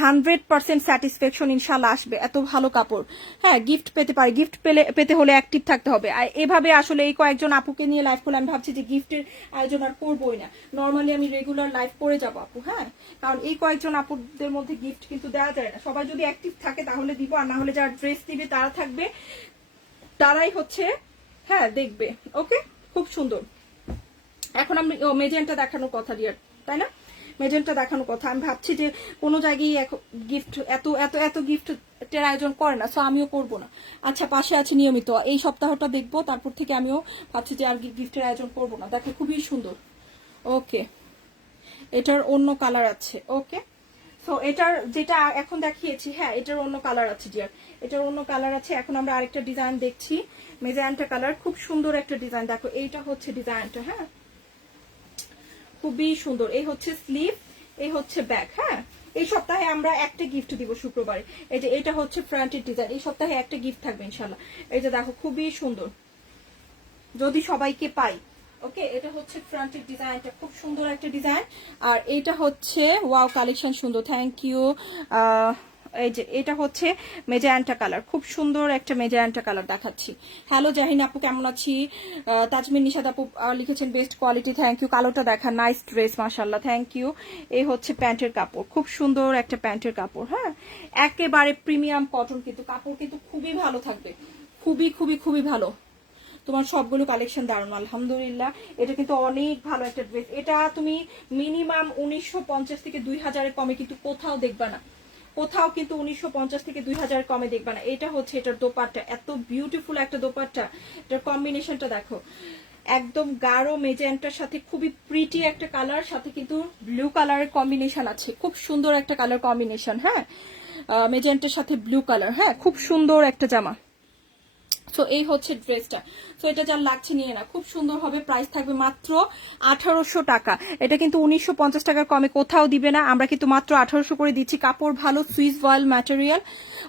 100% স্যাটিসফ্যাকশন ইনশাল্লাহ আসবে। এত ভালো কাপড়। হ্যাঁ, গিফট পেতে পারে, গিফট পেতে হলে অ্যাক্টিভ থাকতে হবে। আর এভাবে আসলে এই কয়েকজন আপুকে নিয়ে লাইভ করলে আমি ভাবছি যে গিফটের আয়োজন আর করবোই না, নর্মালি আমি রেগুলার লাইভ করে যাবো আপু। হ্যাঁ, কারণ এই কয়েকজন আপুদের মধ্যে গিফট কিন্তু দেওয়া যায় না। সবাই যদি অ্যাক্টিভ থাকে তাহলে দিব, আর না হলে যারা ড্রেস দিবে তারা থাকবে, তারাই হচ্ছে হ্যাঁ দেখবে। ওকে, খুব সুন্দর। এখন আমি মেজেন্টা দেখানোর কথা ডিয়ার, তাই না? মেজেন্টা দেখানোর কথা। আমি ভাবছি যে কোনো জায়গায় গিফট এত এত এত গিফটের আয়োজন করে না, সো আমিও করবো না। আচ্ছা, পাশে আছে নিয়মিত, এই সপ্তাহটা দেখবো, তারপর থেকে আমিও ভাবছি যে আর গিফটের আয়োজন করবো না। দেখো খুবই সুন্দর। ওকে, এটার অন্য কালার আছে। ওকে, সো এটার যেটা এখন দেখিয়েছি, হ্যাঁ এটার অন্য কালার আছে ডিয়ার, এটার অন্য কালার আছে। এখন আমরা আরেকটা ডিজাইন দেখছি, মেজেন্টা কালার, খুব সুন্দর একটা ডিজাইন। দেখো এইটা হচ্ছে ডিজাইনটা, হ্যাঁ খুবই সুন্দর। এই হচ্ছে স্লিভ, এই হচ্ছে ব্যাক। হ্যাঁ, এই সপ্তাহে আমরা একটা গিফট দিব শুক্রবারে। এই যে এটা হচ্ছে ফ্রন্টের ডিজাইন, এই সপ্তাহে একটা গিফট থাকবে ইনশাল্লাহ। এই যে দেখো খুবই সুন্দর, যদি সবাইকে পাই। ওকে, এটা হচ্ছে ফ্রন্টের ডিজাইনটা, খুব সুন্দর একটা ডিজাইন। আর এটা হচ্ছে ওয়াও কালেকশন, সুন্দর, থ্যাংক ইউ। এই যে এটা হচ্ছে মেজেন্টা কালার, খুব সুন্দর একটা মেজেন্টা কালার দেখাচ্ছি। হ্যালো জাহিন আপু, কেমন আছি? তাজমিন নিশাদ আপু লিখেছেন বেস্ট কোয়ালিটি, থ্যাংক ইউ। কালোটা দেখা, নাইস ড্রেস, মাশাল্লাহ, থ্যাংক ইউ। এই হচ্ছে প্যান্টের কাপড়, খুব সুন্দর একটা প্যান্টের কাপড়। হ্যাঁ, একেবারে প্রিমিয়াম কটন, কিন্তু কাপড় কিন্তু খুবই ভালো থাকবে, খুবই খুবই খুবই ভালো। তোমার সবগুলো কালেকশন দারুণ, আলহামদুলিল্লাহ। এটা কিন্তু অনেক ভালো একটা ড্রেস। এটা তুমি মিনিমাম 1950 থেকে 2000 কমে কিন্তু কোথাও দেখবা না, কোথাও কিন্তু 1950 থেকে 2000 কমে দেখবা না। এটা হচ্ছে এটার দোপাট্টা, এত বিউটিফুল একটা দোপাট্টা। এটার কম্বিনেশনটা দেখো, একদম গাঢ় মেজেন্টার সাথে খুবই প্রিটি একটা কালার, সাথে কিন্তু ব্লু কালারের কম্বিনেশন আছে, খুব সুন্দর একটা কালার কম্বিনেশন। হ্যাঁ, মেজেন্টার সাথে ব্লু কালার, হ্যাঁ খুব সুন্দর একটা জামা। সো এই হচ্ছে ড্রেসটা। সো এটা যার লাগছে নিয়ে না, খুব সুন্দর হবে। প্রাইস থাকবে মাত্র 1800 টাকা। এটা কিন্তু 1950 টাকার কমে কোথাও দিবে না, আমরা কিন্তু মাত্র 1800 করে দিচ্ছি। কাপড় ভালো, সুইস ভয়েল ম্যাটেরিয়াল,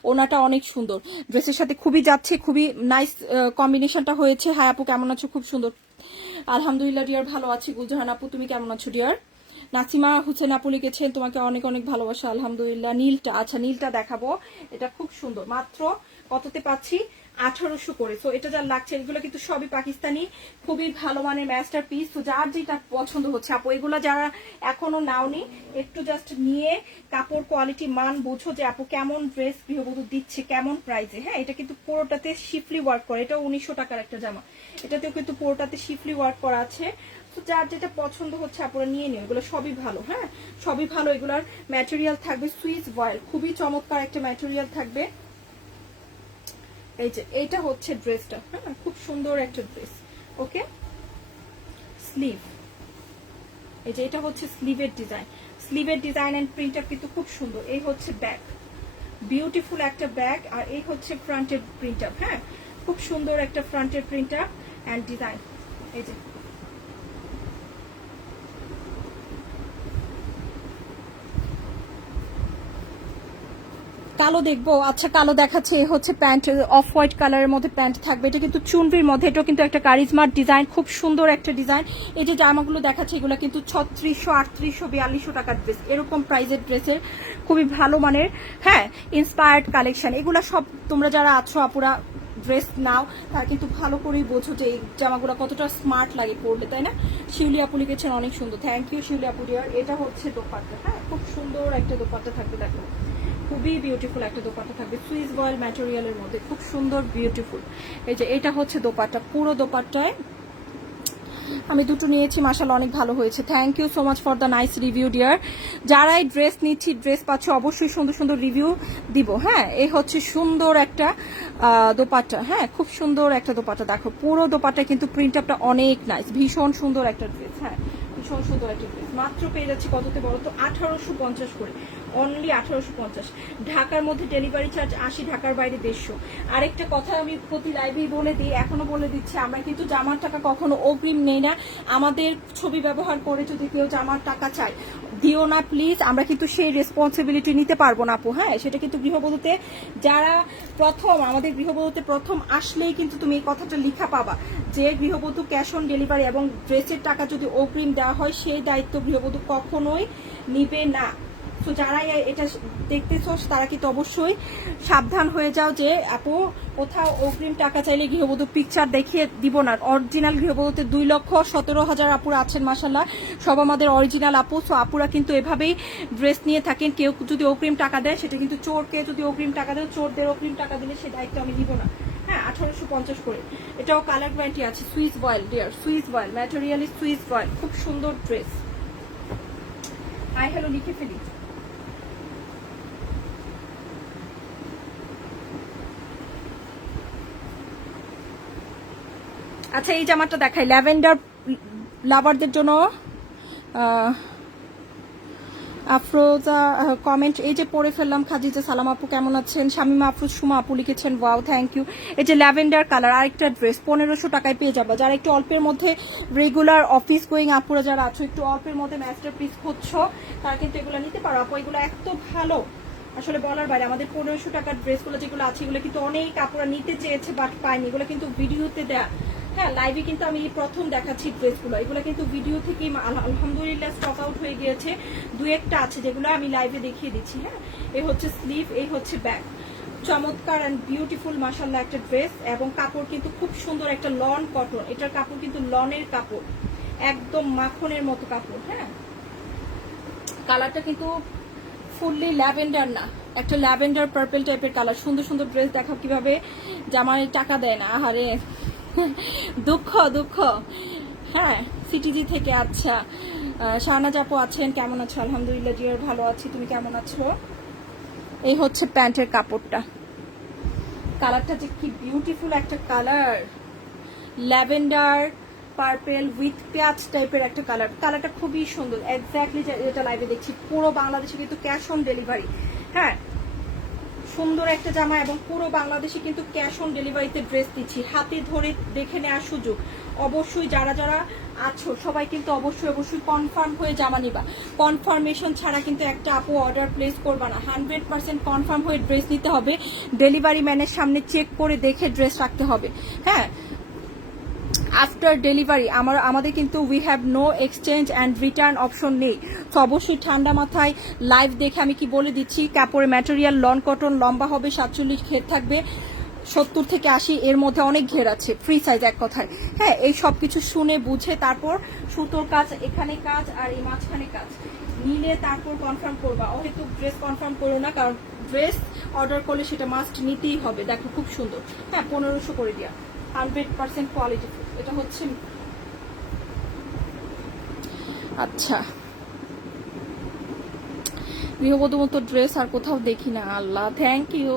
ওনাটা অনেক সুন্দর, ড্রেসের সাথে খুবই যাচ্ছে, খুবই নাইস কম্বিনেশনটা হয়েছে। হ্যাঁ আপু কেমন আছো? খুব সুন্দর, আলহামদুলিল্লাহ ডিয়ার, ভালো আছি। গুলজাহান আপু তুমি কেমন আছো ডিয়ার? নাসিমা হুসেন আপু লিখেছেন তোমাকে অনেক অনেক ভালোবাসা, আলহামদুলিল্লাহ। নীলটা, আচ্ছা নীলটা দেখাবো, এটা খুব সুন্দর, মাত্র কততে পাচ্ছি? 1800 করে। সো এটা যা লাগছে, এগুলো কিন্তু সবই পাকিস্তানি, খুবই ভালো মানের মাস্টার পিস। তো যার যেটা পছন্দ হচ্ছে আপু, এগুলো যারা এখনো নাওনি, একটু জাস্ট নিয়ে কাপড় কোয়ালিটি মান বুঝো যে আপু কেমন ড্রেস গৃহবধূ দিচ্ছে, কেমন প্রাইসে। হ্যাঁ, এটা কিন্তু পুরোটাতে শিফলি ওয়ার্ক করে, এটা 1900 টাকার একটা জামা, এটাতেও কিন্তু পুরোটাতে শিফলি ওয়ার্ক করা আছে। তো যার যেটা পছন্দ হচ্ছে আপনারা নিয়ে নিও, এগুলো সবই ভালো। হ্যাঁ, সবই ভালো। এগুলোর ম্যাটেরিয়াল থাকবে সুইস ভয়েল, খুবই চমৎকার একটা ম্যাটেরিয়াল থাকবে। এই যে এইটা হচ্ছে ড্রেসটা, হ্যাঁ খুব সুন্দর একটা ড্রেস। ওকে, স্লিভ, এই যে এটা হচ্ছে স্লিভের ডিজাইন, স্লিভের ডিজাইন এন্ড প্রিন্ট আপ কিন্তু খুব সুন্দর। এই হচ্ছে ব্যাক, বিউটিফুল একটা ব্যাক, আর এই হচ্ছে ফ্রন্টের প্রিন্ট আপ। হ্যাঁ, খুব সুন্দর একটা ফ্রন্টের প্রিন্ট আপ এন্ড ডিজাইন। এই যে কালো দেখবো, আচ্ছা কালো দেখাচ্ছে। এই হচ্ছে প্যান্ট, অফ হোয়াইট কালারের মধ্যে প্যান্ট থাকবে, এটা কিন্তু চুনরির মধ্যে, এটাও কিন্তু একটা কারিজমার ডিজাইন, খুব সুন্দর একটা ডিজাইন। এই যে জামাগুলো দেখাচ্ছে, এগুলো কিন্তু 3600, 3800, 4200 টাকার ড্রেস, এরকম প্রাইজের ড্রেসের খুবই ভালো মানের। হ্যাঁ, ইন্সপায়ার্ড কালেকশন, এগুলো সব তোমরা যারা আছো আপুরা ড্রেস নাও, তারা কিন্তু ভালো করেই বোঝো যে এই জামাগুলো কতটা স্মার্ট লাগে পরলে, তাই না? শিউলি আপু লিখেছেন অনেক সুন্দর, থ্যাংক ইউ শিউলি আপু ডিয়ার। এটা হচ্ছে দোপাট্টা, হ্যাঁ খুব সুন্দর একটা দোপাট্টা থাকবে, দেখো খুবই বিউটিফুল একটা দোপাট্টা থাকবে, সুইস ভয়েল ম্যাটেরিয়ালের মধ্যে, খুব সুন্দর বিউটিফুল। এই যে এটা হচ্ছে দোপাট্টা, পুরো দোপাট্টায় আমি দুটো নিয়েছি, মাশাআল্লাহ অনেক ভালো হয়েছে। Thank you so much for the nice review dear. যারাই ড্রেস নিচ্ছি, ড্রেস পাচ্ছ, অবশ্যই সুন্দর সুন্দর রিভিউ দিব। হ্যাঁ, এই হচ্ছে সুন্দর একটা দোপাট্টা, হ্যাঁ খুব সুন্দর একটা দোপাট্টা, দেখো পুরো দোপাট্টা কিন্তু প্রিন্ট আপটা অনেক নাইস, ভীষণ সুন্দর একটা ড্রেস। হ্যাঁ, ভীষণ সুন্দর একটা ড্রেস, মাত্র পেয়ে যাচ্ছি কততে বলো তো? 1850 করে, অনলি 1850। ঢাকার মধ্যে ডেলিভারি চার্জ 80, ঢাকার বাইরে 150। আরেকটা কথা আমি প্রতি লাইভেই বলে দিই, এখনো বলে দিচ্ছি, আমরা কিন্তু জামার টাকা কখনো অগ্রিম নেই না। আমাদের ছবি ব্যবহার করে যদি কেউ জামার টাকা চায়, দিও না প্লিজ, আমরা কিন্তু সেই রেসপন্সিবিলিটি নিতে পারবো না আপু। হ্যাঁ, সেটা কিন্তু গৃহবধূতে যারা প্রথম, আমাদের গৃহবধূতে প্রথম আসলেই কিন্তু তুমি এই কথাটা লিখা পাবা যে গৃহবধূ ক্যাশ অন ডেলিভারি এবং ড্রেসের টাকা যদি অগ্রিম দেওয়া হয়, সেই দায়িত্ব গৃহবধূ কখনোই নিবে না। তো যারা এটা দেখতেছ তারা কিন্তু অবশ্যই সাবধান হয়ে যাও যে আপু কোথাও অগ্রিম টাকা চাইলে গৃহবধূ পিকচার দেখিয়ে দিব না। অরিজিনাল গৃহবধূতে 2,17,000 আপুরা আছেন মাশাল্লাহ, সব আমাদের অরিজিনাল আপু। সো আপুরা কিন্তু এভাবেই ড্রেস নিয়ে থাকেন। কেউ যদি অগ্রিম টাকা দেয়, সেটা কিন্তু চোরকে যদি অগ্রিম টাকা দেয়, চোরদের অগ্রিম টাকা দিলে সে দায়িত্ব আমি দিব না। হ্যাঁ, 1850 করে। এটাও কালার গ্যারান্টি আছে, Swiss voile dear, Swiss voile material is Swiss voile, খুব সুন্দর ড্রেস। হাই হ্যালো লিখে ফেলি। আচ্ছা এই জামাটা দেখাই, ল্যাভেন্ডার লাভারদের জন্য। আফরোজা কমেন্ট এই যে পড়ে ফেললাম। খাদিজা সালাম আপু কেমন আছেন? শামিমা আফরোজ সুমা আপু লিখেছেন ওয়াও থ্যাংক ইউ। এই যে ল্যাভেন্ডার কালার আরেকটা ড্রেস 1500 টাকায় পেয়ে যাবো। যারা একটু অল্পের মধ্যে রেগুলার অফিস গোয়িং আপুরা যারা আছো, একটু অল্পের মধ্যে মাস্টারপিস খুঁজছো, তারা কিন্তু এগুলো নিতে পারো আপু। এগুলো এত ভালো আসলে বলার বাইরে। আমাদের 1500 টাকার ড্রেসগুলো যেগুলো আছে এগুলো কিন্তু অনেক আপুরা নিতে চেয়েছে বাট পায়নি। এগুলো কিন্তু ভিডিওতে দেয়া, হ্যাঁ লাইভে কিন্তু আমি প্রথম দেখাচ্ছি ড্রেসগুলো। এগুলো কিন্তু ভিডিও থেকেই আলহামদুলিল্লাহ স্টক আউট হয়ে গিয়েছে। দু একটা আছে যেগুলো আমি লাইভে দেখিয়ে দিচ্ছি। হ্যাঁ এই হচ্ছে স্লিভ, এই হচ্ছে ব্যাক। চমৎকার অ্যান্ড বিউটিফুল মাশাআল্লাহ একটা ড্রেস, এবং কাপড় কিন্তু খুব সুন্দর একটা লন কটন। এটার কাপড় কিন্তু লনের কাপড়, একদম মাখনের মতো কাপড়। হ্যাঁ কালারটা কিন্তু ফুললি ল্যাভেন্ডার না, একটা ল্যাভেন্ডার পার্পল টাইপের কালার। সুন্দর সুন্দর ড্রেস দেখাও কিভাবে জামাই টাকা দেয় না, আহারে দুঃখ দুঃখ। হ্যাঁ সিটিজি থেকে। আচ্ছা শাহনাজ আপু আছেন, কেমন আছো? আলহামদুলিল্লাহ জিয়ার ভালো আছি, তুমি কেমন আছো? এই হচ্ছে প্যান্টের কাপড়টা, কালারটা যে কি বিউটিফুল একটা কালার, ল্যাভেন্ডার পার্পেল উইথ পেঁয়াজ টাইপের একটা কালার। কালারটা খুবই সুন্দর, এক্স্যাক্টলি যেটা লাইভে দেখছি। পুরো বাংলাদেশে কিন্তু ক্যাশ অন ডেলিভারি। হ্যাঁ সুন্দর একটা জামা, এবং পুরো বাংলাদেশে কিন্তু ক্যাশ অন ডেলিভারিতে ড্রেস দিচ্ছি। হাতে ধরে দেখে নেওয়ার সুযোগ। অবশ্যই যারা যারা আছো সবাই কিন্তু অবশ্যই অবশ্যই কনফার্ম হয়ে জামা নিবা। কনফার্মেশন ছাড়া কিন্তু একটা আপু অর্ডার প্লেস করবা না। 100% কনফার্ম হয়ে ড্রেস নিতে হবে। ডেলিভারি ম্যানের সামনে চেক করে দেখে ড্রেস রাখতে হবে। হ্যাঁ আফটার ডেলিভারি আমাদের কিন্তু we have no exchange and return option নেই। তো অবশ্যই ঠান্ডা মাথায় লাইভ দেখে আমি কি বলে দিচ্ছি, কাপড়ের ম্যাটেরিয়াল লন কটন, লম্বা হবে 47 ঘের থাকবে, 70 থেকে 80 এর মধ্যে অনেক ঘের আছে, ফ্রি সাইজ এক কথায়। হ্যাঁ এই সব কিছু শুনে বুঝে তারপর সুতোর কাজ, এখানে কাজ আর এই মাঝখানে কাজ নিলে তারপর কনফার্ম করবা। হয়তো ড্রেস কনফার্ম করো না, কারণ ড্রেস অর্ডার করলে সেটা মাস্ট নিতেই হবে। দেখো খুব সুন্দর। হ্যাঁ 1500 করে দেওয়া, 100% কোয়ালিটি। এটা হচ্ছে আচ্ছা গৃহবধূ মতো ড্রেস আর কোথাও দেখি না। আল্লাহ thank you,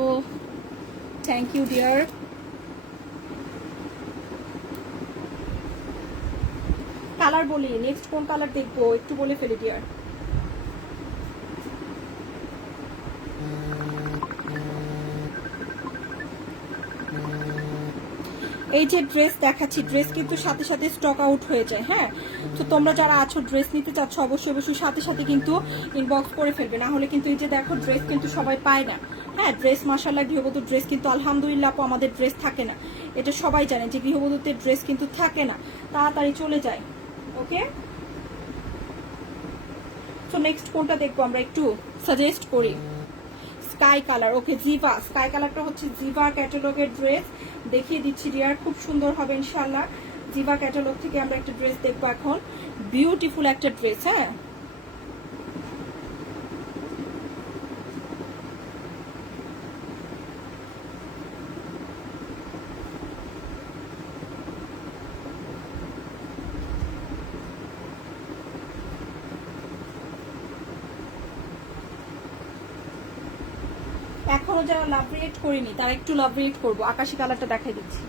thank you dear. Colour বলি, নেক্সট কোন কালার দেখবো একটু বলে ফেলি ডিয়ার। এই যে ড্রেস দেখাচ্ছি, ড্রেস কিন্তু সাথে সাথে স্টক আউট হয়ে যায়। হ্যাঁ তো তোমরা যারা আছো ড্রেস নিতে চাচ্ছ অবশ্যই অবশ্যই সাথে সাথে কিন্তু ইনবক্স করে ফেলবে, না হলে কিন্তু এই যে দেখো ড্রেস কিন্তু সবাই পায় না। হ্যাঁ ড্রেস মাশাআল্লাহ গৃহবধূর ড্রেস কিন্তু আলহামদুলিল্লাহ আপু আমাদের ড্রেস থাকে না। এটা সবাই জানে যে গৃহবধূদের ড্রেস কিন্তু থাকে না, তাড়াতাড়ি চলে যায়। ওকে তো নেক্সট কোনটা দেখবো আমরা একটু সাজেস্ট করি। স্কাই কালার, ওকে জিভা, স্কাই কালারটা হচ্ছে জিভা ক্যাটালগের ড্রেস দেখিয়ে দিচ্ছি ডিয়ার, খুব সুন্দর হবে ইনশাআল্লাহ। জিভা ক্যাটালগ থেকে আমরা একটা ড্রেস দেখবো এখন, বিউটিফুল একটা ড্রেস। হ্যাঁ এখনো যারা লাভ রিয়েক্ট করিনি তারা একটু লাভ রিয়েক্ট করবো। আকাশি কালারটা দেখাই দিচ্ছি,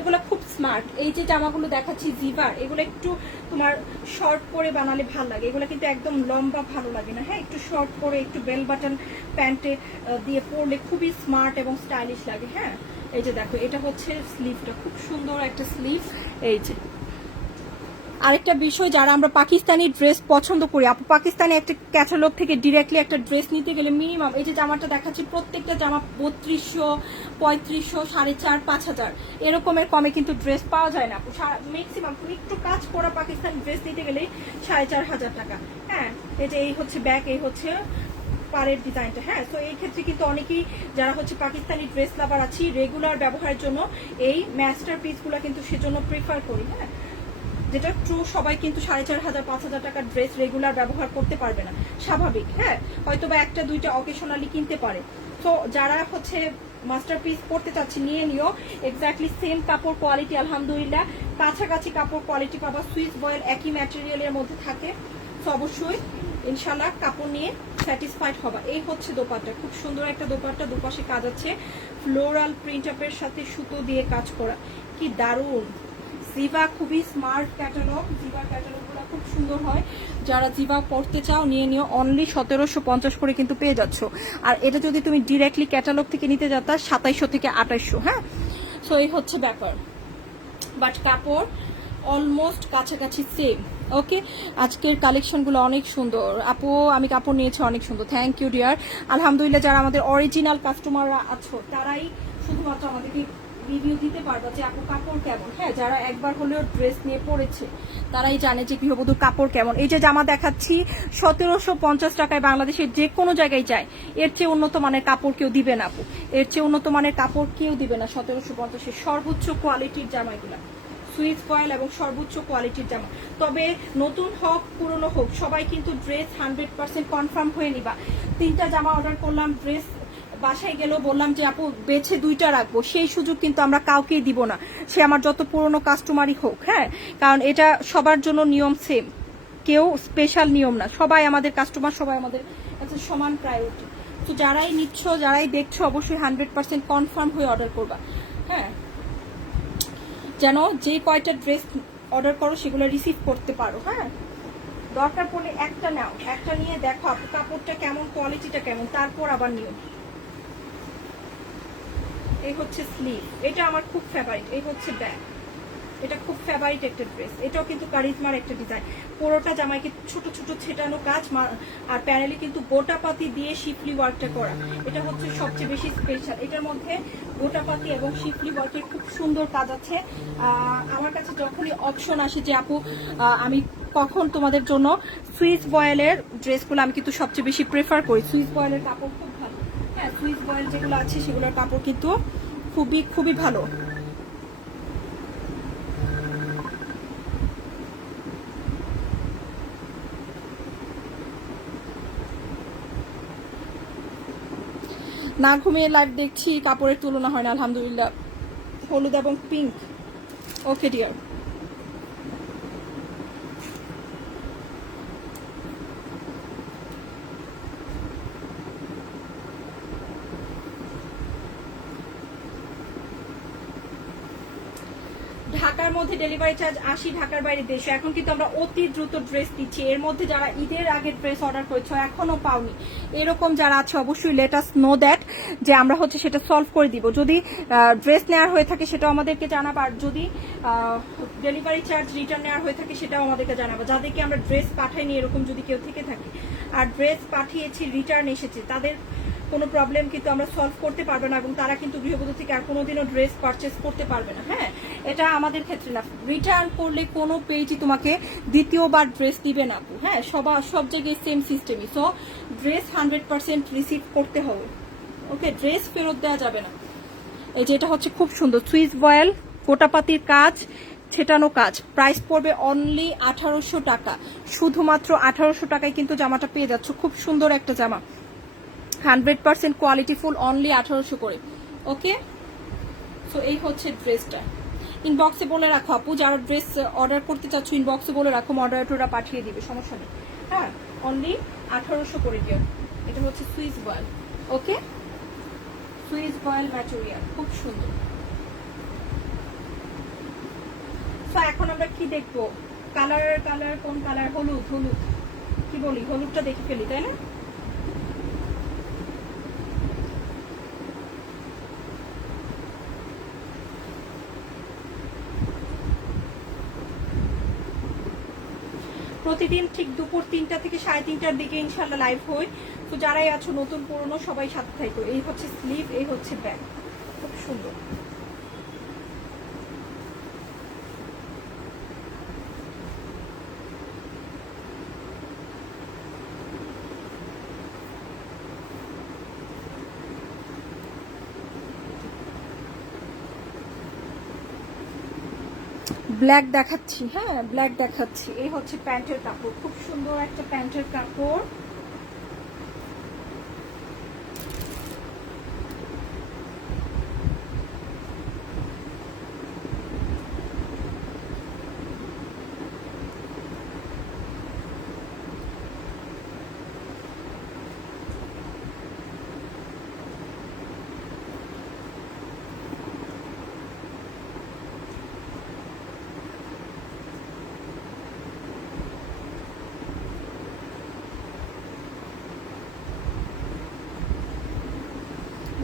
এগুলো খুব স্মার্ট। এই যে জামাগুলো দেখাচ্ছি জিভার, এগুলো একটু তোমার শর্ট করে বানালে ভালো লাগে। এগুলো কিন্তু একদম লম্বা ভালো লাগে না। হ্যাঁ একটু শর্ট করে একটু বেল বাটন প্যান্টে দিয়ে পরলে খুবই স্মার্ট এবং স্টাইলিশ লাগে। হ্যাঁ এই যে দেখো এটা হচ্ছে স্লিভটা, খুব সুন্দর একটা স্লিভ। এই যে আরেকটা বিষয়, যারা আমরা পাকিস্তানি ড্রেস পছন্দ করি আপু, পাকিস্তানি একটা ক্যাটালগ থেকে ডিরেক্টলি একটা ড্রেস নিতে গেলে মিনিমাম এই যে জামাটা দেখাচ্ছি, প্রত্যেকটা জামা 3200, 3500, 4500, 5000 এরকমের কমে কিন্তু ড্রেস পাওয়া যায় না আপু। ম্যাক্সিমাম একটু কাজ করা পাকিস্তানি ড্রেস নিতে গেলে 4500 টাকা। হ্যাঁ এই যে এই হচ্ছে ব্যাক, এই হচ্ছে পাড়ের ডিজাইনটা। হ্যাঁ তো এই ক্ষেত্রে কিন্তু অনেকেই যারা হচ্ছে পাকিস্তানি ড্রেস লাভার আছি রেগুলার ব্যবহারের জন্য এই মাস্টার পিসগুলো কিন্তু সেজন্য প্রেফার করি। হ্যাঁ যেটা ট্রু, সবাই কিন্তু 4500, 5000 টাকার ড্রেস রেগুলার ব্যবহার করতে পারবে না, স্বাভাবিক। হ্যাঁ হয়তো বা একটা দুইটা অকেশনালি কিনতে পারে। তো যারা হচ্ছে মাস্টারপিস পড়তে চাচ্ছি নিয়ে নিও। এক্স্যাক্টলি সেম কাপড় কোয়ালিটি, আলহামদুলিল্লাহ কাছাকাছি কাপড় কোয়ালিটি পাবা, সুইস বয়েল একই ম্যাটেরিয়ালের মধ্যে থাকে। তো অবশ্যই ইনশাল্লাহ কাপড় নিয়ে স্যাটিসফাইড হবা। এই হচ্ছে দোপাট্টা, খুব সুন্দর একটা দোপাট্টা, দুপাশে কাজ আছে ফ্লোরাল প্রিন্ট আপের সাথে সুতো দিয়ে কাজ করা, কি দারুণ। জিভা খুবই স্মার্ট ক্যাটালগ, জিভার ক্যাটালগুলো খুব সুন্দর হয়। যারা জিভা পড়তে চাও নিয়ে নিও, অনলি 1750 করে কিন্তু পেয়ে যাচ্ছ। আর এটা যদি তুমি ডিরেক্টলি ক্যাটালগ থেকে নিতে যাতা 2700 থেকে 2800। হ্যাঁ, সো এই হচ্ছে ব্যাপার, বাট কাপড় অলমোস্ট কাছাকাছি সেম। ওকে, আজকের কালেকশনগুলো অনেক সুন্দর আপু, আমি কাপড় নিয়েছি অনেক সুন্দর, থ্যাংক ইউ ডিয়ার। আলহামদুলিল্লাহ যারা আমাদের অরিজিনাল কাস্টমাররা আছো তারাই শুধুমাত্র আমাদেরকে রিভিউ দিতে পারবো যে আপু কাপড় কেমন। হ্যাঁ, যারা একবার হলেও ড্রেস নিয়ে পড়েছে তারাই জানে যে গৃহবধূর কাপড় কেমন। এই যে জামা দেখাচ্ছি 1750 টাকায় বাংলাদেশের যে কোনো জায়গায় যায়, এর চেয়ে উন্নত মানের কাপড় কেউ দিবে না আপু, এর চেয়ে উন্নত মানের কাপড় কেউ দিবে না। 1750 সর্বোচ্চ কোয়ালিটির জামা এগুলা, সুইস কয়েল এবং সর্বোচ্চ কোয়ালিটির জামা। তবে নতুন হোক পুরনো হোক সবাই কিন্তু ড্রেস 100% কনফার্ম হয়ে নিবা। 3টা জামা অর্ডার করলাম, ড্রেস বাসায় গেলেও বললাম যে আপু বেছে 2টা রাখবো, সেই সুযোগ কিন্তু আমরা কাউকেই দিব না, সে আমার যত পুরনো কাস্টমারই হোক। হ্যাঁ, কারণ এটা সবার জন্য নিয়ম সেম, কেউ স্পেশাল নিয়ম না, সবাই আমাদের কাস্টমার, সবাই আমাদের কাছে সমান প্রায়োরিটি। তো যারাই নিচ্ছ, যারাই দেখছো অবশ্যই 100% কনফার্ম হয়ে অর্ডার করবা। হ্যাঁ, যেন যে কয়টা ড্রেস অর্ডার করো সেগুলো রিসিভ করতে পারো। হ্যাঁ, দরকার পড়লে একটা নাও, একটা নিয়ে দেখো আপু কাপড়টা কেমন, কোয়ালিটিটা কেমন, তারপর আবার নিও। এই হচ্ছে স্লিভ, এটা আমার খুব ফেভারিট। এই হচ্ছে ব্যাগ, এটা খুব ফেভারিট একটা ড্রেস, এটাও কিন্তু কারিজমার একটা ডিজাইন। পুরোটা জামাইকে ছোট ছোট ছেটানো কাজ, আর প্যানেলে কিন্তু গোটাপাতি দিয়ে শিফলি ওয়ার্কটা করা, এটা হচ্ছে সবচেয়ে বেশি স্পেশাল। এটার মধ্যে গোটাপাতি এবং শিফলি ওয়ার্কের খুব সুন্দর কাজ আছে। আমার কাছে যখনই অপশন আসে যে আপু আমি কখন তোমাদের জন্য সুইস বয়েলের ড্রেসগুলো আমি কিন্তু সবচেয়ে বেশি প্রেফার করি। সুইস বয়েলের কাপড় খুব ভালো। হ্যাঁ, সুইস বয়েল যেগুলো আছে সেগুলোর কাপড় কিন্তু খুবই খুবই ভালো। না ঘুমিয়ে লাইভ দেখছি, কাপড়ের তুলনা হয় না আলহামদুলিল্লাহ। হলুদ এবং পিঙ্ক, ওকে ডিয়ার। ঢাকার মধ্যে ডেলিভারি চার্জ 80, ঢাকার বাইরে 150। এখন কিন্তু আমরা অতি দ্রুত ড্রেস দিচ্ছি। এর মধ্যে যারা ঈদের আগে ড্রেস অর্ডার করেছো এখনো পাওনি, এরকম যারা আছে অবশ্যই লেট আস নো দ্যাট, যে আমরা হচ্ছে সেটা সলভ করে দিব। যদি ড্রেস নেওয়ার হয়ে থাকে সেটাও আমাদেরকে জানাবো, আর যদি ডেলিভারি চার্জ রিটার্ন নেওয়ার হয়ে থাকে সেটাও আমাদেরকে জানাবো। যাদেরকে আমরা ড্রেস পাঠাইনি এরকম যদি কেউ থেকে থাকে আর ড্রেস পাঠিয়েছি রিটার্ন এসেছে, তাদের কোনো প্রবলেম কিন্তু আমরা সলভ করতে পারবো না, এবং তারা কিন্তু গৃহবধূ থেকে আর কোনোদিনও ড্রেস পারচেস করতে পারবে না। হ্যাঁ, এটা আমাদের ক্ষেত্রে না, রিটার্ন করলে কোনো পেজই তোমাকে দ্বিতীয়বার ড্রেস দিবে না আপু। হ্যাঁ, সব জায়গায় সেম সিস্টেমই। সো ড্রেস 100% রিসিভ করতে হবে। ওকে, ড্রেস ফেরত দেওয়া যাবে না। এই যে এটা হচ্ছে খুব সুন্দর সুইস বয়েল, গোটাপাতির কাজ, ছেটানো কাজ, প্রাইস পড়বে অনলি 1800 টাকা। শুধুমাত্র 1800 টাকায় কিন্তু জামাটা পেয়ে যাচ্ছ। খুব সুন্দর একটা জামা, 100% কোয়ালিটিফুল, অনলি 1800 করে। ওকে, সো এই হচ্ছে ড্রেসটা। ইনবক্সে বলে রাখো আপু, যারা ড্রেস অর্ডার করতে চাচ্ছ ইনবক্সে বলে রাখো, মডারেটররা পাঠিয়ে দিবে, সমস্যা নেই। হ্যাঁ, অনলি 1800 করে দিও। এটা হচ্ছে সুইস বয়েল। ওকে, সুইস বয়েল ম্যাটেরিয়াল, খুব সুন্দর। তো এখন আমরা কি দেখবো? কালার কোন কালার? হলুদ, কি বলি, হলুদটা দেখে ফেলি, তাই না? প্রতিদিন ঠিক দুপুর 3টা থেকে 3:30টার দিকে ইনশাল্লাহ লাইভ হই। তো যারাই আছো নতুন পুরনো সবাই সাথে থাকো। এই হচ্ছে স্লিভ, এই হচ্ছে ব্যাক, খুব সুন্দর। ব্ল্যাক দেখাচ্ছি, হ্যাঁ ব্ল্যাক দেখাচ্ছি। এই হচ্ছে প্যান্টের কাপড়, খুব সুন্দর একটা প্যান্টের কাপড়।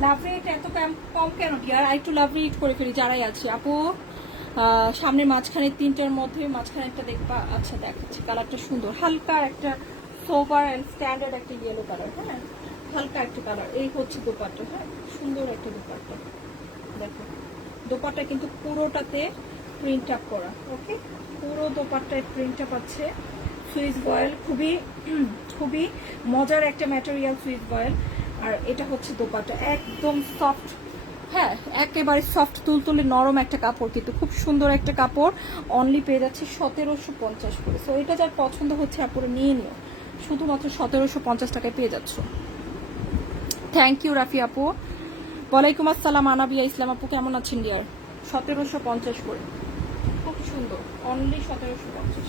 লাভ রেট এত কম কেন ডিয়ার? আর একটু লাভ রেট করে ফেলি যারাই আছে আপু। সামনের মাঝখানে তিনটার মধ্যে মাঝখানে একটা দেখবা। আচ্ছা দেখাচ্ছি, কালারটা সুন্দর, হালকা একটা সোভার অ্যান্ড স্ট্যান্ডার্ড একটা ইয়েলো কালার। হ্যাঁ, হালকা একটা কালার। এই হচ্ছে দোপাট্টা। হ্যাঁ, সুন্দর একটা দোপাট্টা। দেখো দোপাট্টা কিন্তু পুরোটাতে প্রিন্ট আপ করা। ওকে, পুরো দোপাট্টায় প্রিন্ট আপ আছে। সুইস বয়েল, খুবই খুবই মজার একটা ম্যাটেরিয়াল সুইস বয়েল। আর এটা হচ্ছে দোপাট্টা, একদম সফট। হ্যাঁ, একেবারে সফট তুলতুলে নরম একটা কাপড়, কিন্তু খুব সুন্দর একটা কাপড়। অনলি পেয়ে যাচ্ছে 1750 করে। সো এটা যার পছন্দ হচ্ছে আপুরে নিয়ে নিও, শুধুমাত্র 1750 টাকায় পেয়ে যাচ্ছ। থ্যাংক ইউ রাফি আপু। ওয়ালাইকুম আসসালাম আনাবিয়া ইসলাম আপু, কেমন আছেন ডিয়ার? 1750 করে, খুব সুন্দর, অনলি 1750।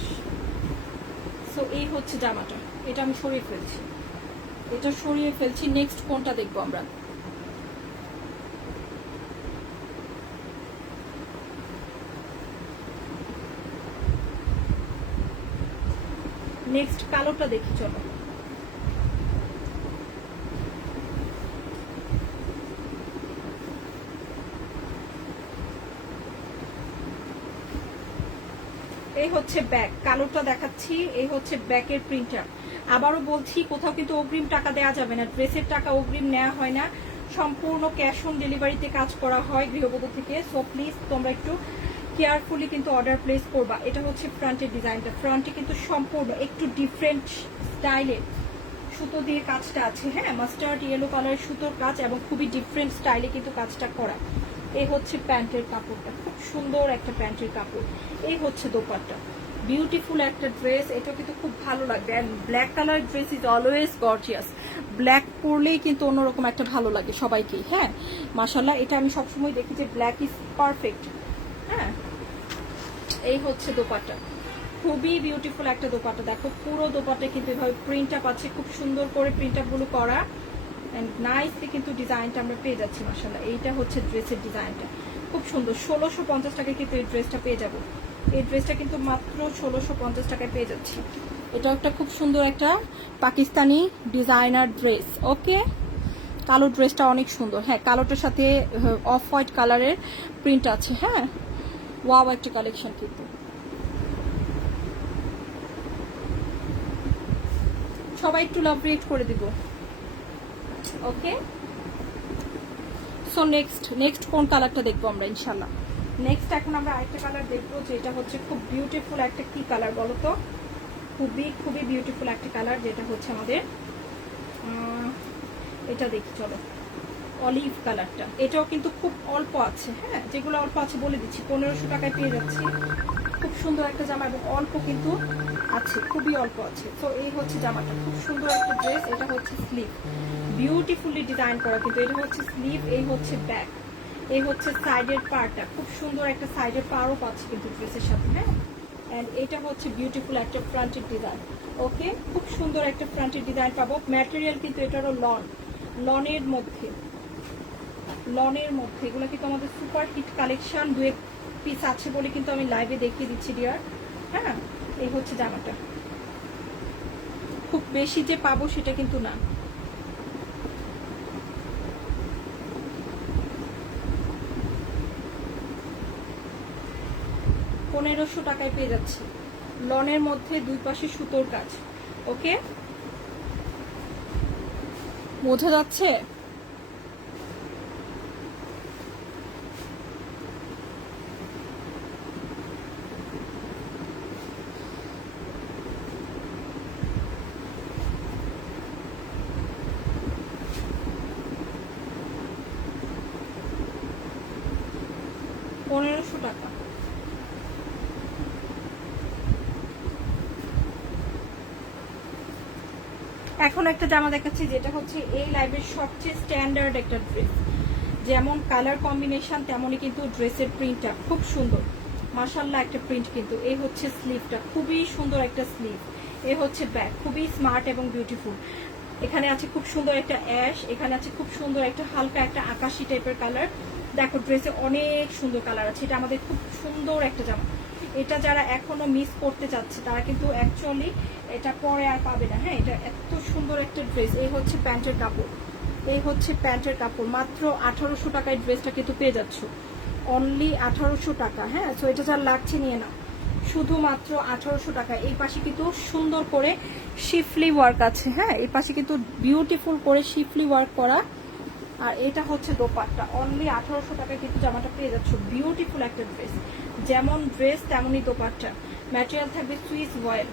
সো এই হচ্ছে জামাটা, এটা আমি সরিয়ে ফেলছি, এটা সরিয়ে ফেলছি। নেক্সট কোনটা দেখবো আমরা? নেক্সট কালোটা দেখি চলো। এই হচ্ছে ব্যাক, কালোটা দেখাচ্ছি। এই হচ্ছে ব্যাকের প্রিন্টার। আবারও বলছি, কোথাও কিন্তু অগ্রিম টাকা দেওয়া যাবে না, ড্রেসের টাকা অগ্রিম নেওয়া হয় না, সম্পূর্ণ ক্যাশ অন ডেলিভারিতে কাজ করা হয় গৃহবধূ থেকে। সো প্লিজ তোমরা একটু কেয়ারফুলি কিন্তু অর্ডার প্লেস করবা। এটা হচ্ছে ফ্রন্টের ডিজাইনটা, ফ্রন্টে কিন্তু সম্পূর্ণ একটু ডিফারেন্ট স্টাইলে সুতো দিয়ে কাজটা আছে। হ্যাঁ, মাস্টার্ড ইয়েলো কালারের সুতোর কাজ এবং খুবই ডিফারেন্ট স্টাইলে কিন্তু কাজটা করা। এই হচ্ছে প্যান্টের কাপড়টা, খুব সুন্দর একটা প্যান্টের কাপড়। এই হচ্ছে দোপাট্টা, বিউটিফুল একটা ড্রেস। এটা কিন্তু খুব ভালো লাগবে। And black colour dress is always gorgeous. Black পরলেই কিন্তু অন্যরকম একটা ভালো লাগে সবাইকেই। হ্যাঁ, মাশাল্লাহ, এটা আমি সবসময় দেখি যে ব্ল্যাক ইজ পারফেক্ট। হ্যাঁ, এই হচ্ছে দোপাট্টা, খুবই বিউটিফুল একটা দোপাট্টা। দেখো পুরো দোপাট্টা কিন্তু এভাবে প্রিন্ট আপ আছে, খুব সুন্দর করে প্রিন্ট আপ গুলো করা। এন্ড নাইসলি কিন্তু ডিজাইনটা আমরা পেয়ে যাচ্ছি। মাশাআল্লাহ, এইটা হচ্ছে ড্রেসের ডিজাইনটা, খুব সুন্দর। 1650 টাকায় কিন্তু এই ড্রেসটা পেয়ে যাবো। এই ড্রেসটা কিন্তু মাত্র 1650 টাকায় পেয়ে যাচ্ছি। এটা একটা খুব সুন্দর একটা পাকিস্তানি ডিজাইনার ড্রেস। ওকে, কালো ড্রেসটা অনেক সুন্দর। হ্যাঁ, কালোটার সাথে অফ হোয়াইট কালারের প্রিন্ট আছে। হ্যাঁ, ওয়াও একটা কালেকশন কিন্তু। সবাই একটু লাভ রিয়েক্ট করে দিব। ওকে, সো নেক্সট কোন কালারটা দেখবো আমরা ইনশাল্লাহ? নেক্সট এখন আমরা আরেকটা কালার দেখবো, যেটা হচ্ছে খুব বিউটিফুল একটা কি কালার বলো তো? খুবই খুবই বিউটিফুল একটা কালার, যেটা হচ্ছে আমাদের এটা দেখি চলো, অলিভ কালারটা। এটাও কিন্তু খুব অল্প আছে। হ্যাঁ, যেগুলো অল্প আছে বলে দিচ্ছি, 1500 টাকায় পেয়ে যাচ্ছি। খুব সুন্দর একটা জামা এবং অল্প কিন্তু আছে, খুবই অল্প আছে। তো এই হচ্ছে জামাটা, খুব সুন্দর একটা ড্রেস। এটা হচ্ছে স্লিভ, বিউটিফুলি ডিজাইন করা কিন্তু। এটা হচ্ছে স্লিভ, এই হচ্ছে ব্যাক, এই হচ্ছে সাইডের পার্টটা, খুব সুন্দর একটা সাইডের পাড়ও পাচ্ছে কিন্তু ড্রেসের সাথে। হ্যাঁ, অ্যান্ড এটা হচ্ছে বিউটিফুল একটা ফ্রন্টের ডিজাইন। ওকে, খুব সুন্দর একটা ফ্রন্টের ডিজাইন পাবো। ম্যাটেরিয়াল কিন্তু এটারও লনের মধ্যে, এগুলো কিন্তু আমাদের সুপার হিট কালেকশন। 2 পিস আছে বলে কিন্তু আমি লাইভে দেখিয়ে দিচ্ছি ডিয়ার। হ্যাঁ, এই হচ্ছে জামাটা, খুব বেশি যে পাবো সেটা কিন্তু না। $1500 টাকায় পেয়ে যাচ্ছি, লনের মধ্যে 2 পাশে সুতোর কাজ। ওকে, বোঝা যাচ্ছে? $1500 টাকা। এখন একটা জামা দেখাচ্ছি, যেটা হচ্ছে এই লাইভের সবচেয়ে স্ট্যান্ডার্ড একটা ড্রেস। যেমন কালার কম্বিনেশন তেমনই কিন্তু ড্রেসের প্রিন্টটা খুব সুন্দর। মাশাআল্লাহ একটা প্রিন্ট কিন্তু। এই হচ্ছে স্লিভটা, খুবই সুন্দর একটা স্লিভ। এই হচ্ছে ব্যাক, খুবই স্মার্ট এবং বিউটিফুল। এখানে আছে খুব সুন্দর একটা অ্যাশ, এখানে আছে খুব সুন্দর একটা হালকা একটা আকাশি টাইপের কালার। দেখো ড্রেসে অনেক সুন্দর কালার আছে। এটা আমাদের খুব সুন্দর একটা জামা। এটা যারা এখনো মিস করতে চাচ্ছে তারা কিন্তু অ্যাকচুয়ালি এটা পরে আর পাবে না। হ্যাঁ, এটা এত সুন্দর একটা ড্রেস। এই হচ্ছে প্যান্টের কাপড়, এই হচ্ছে প্যান্টের কাপড়, মাত্র 1800 টাকায় ড্রেসটা কিন্তু পেয়ে যাচ্ছ, অনলি 1800 টাকা। হ্যাঁ, সো এটা যার লাগছে নিয়ে নাও, শুধুমাত্র 1800 টাকা। এই পাশে কিন্তু সুন্দর করে শিফলি ওয়ার্ক আছে। হ্যাঁ, এই পাশে কিন্তু বিউটিফুল করে শিফলি ওয়ার্ক করা, আর এটা হচ্ছে দোপাট্টা। অনলি 1800 টাকায় কিন্তু জামাটা পেয়ে যাচ্ছ, বিউটিফুল একটা ড্রেস, যেমন ড্রেস তেমনই দোপাট্টা। ম্যাটেরিয়াল থাকবে সুইস ভয়েল।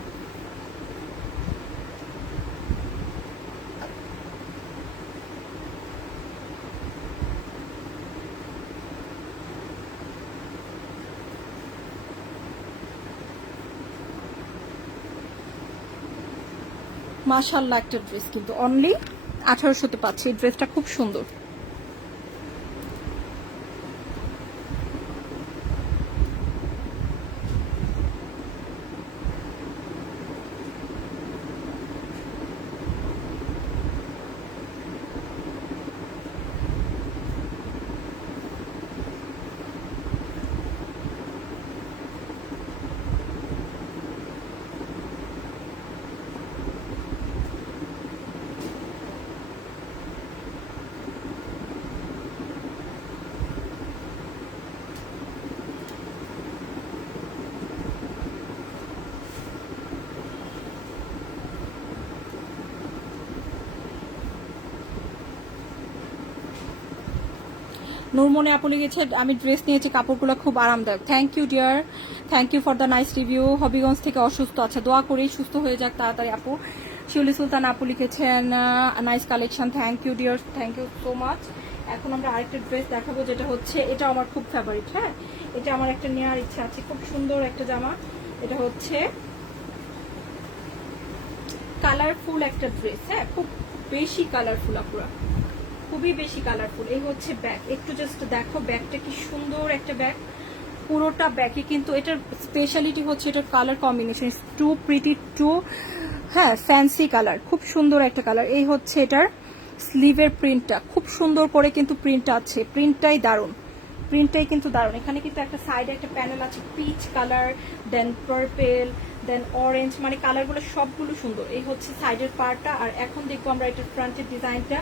মাশাআল্লাহ একটা ড্রেস, কিন্তু অনলি 1800-তে পাচ্ছি। এই ড্রেসটা খুব সুন্দর। নুরমনে আপু লিখেছে, আমি ড্রেস নিয়েছি, কাপড়গুলো খুব আরামদায়ক। Thank you dear, thank you for the nice review. Habiganj থেকে অসুস্থ আছে, দোয়া করি সুস্থ হয়ে যাক তাড়াতাড়ি আপু। শিউলি সুলতান আপু লিখেছেন, nice collection, thank you dear, thank you so much. এখন আমরা আরেকটা ড্রেস দেখাবো, যেটা হচ্ছে, এটা আমার খুব ফেভারিট। হ্যাঁ, এটা আমার একটা নেওয়ার ইচ্ছা আছে, খুব সুন্দর একটা জামা। এটা হচ্ছে কালারফুল একটা ড্রেস। হ্যাঁ, খুব বেশি কালারফুল আপুরা, খুবই বেশি কালারফুল। এই হচ্ছে ব্যাগ, একটু জাস্ট দেখো ব্যাগটা কি সুন্দর একটা ব্যাগ, পুরোটা ব্যাগে কিন্তু এটার স্পেশালিটি হচ্ছে এটার colour combination, too pretty too, হ্যাঁ ফ্যান্সি কালার, খুব সুন্দর একটা কালার। এই হচ্ছে এটার স্লিভের প্রিন্টটা, খুব সুন্দর করে কিন্তু প্রিন্টটা আছে, প্রিন্টটাই দারুণ, প্রিন্টটাই কিন্তু দারুণ। এখানে কিন্তু একটা সাইডে একটা প্যানেল আছে, পিচ কালার, দেন পার্পেল, দেন অরেঞ্জ, মানে কালারগুলো সবগুলো সুন্দর। এই হচ্ছে সাইডের পার্টটা। আর এখন দেখবো আমরা এটার ফ্রন্টের ডিজাইনটা,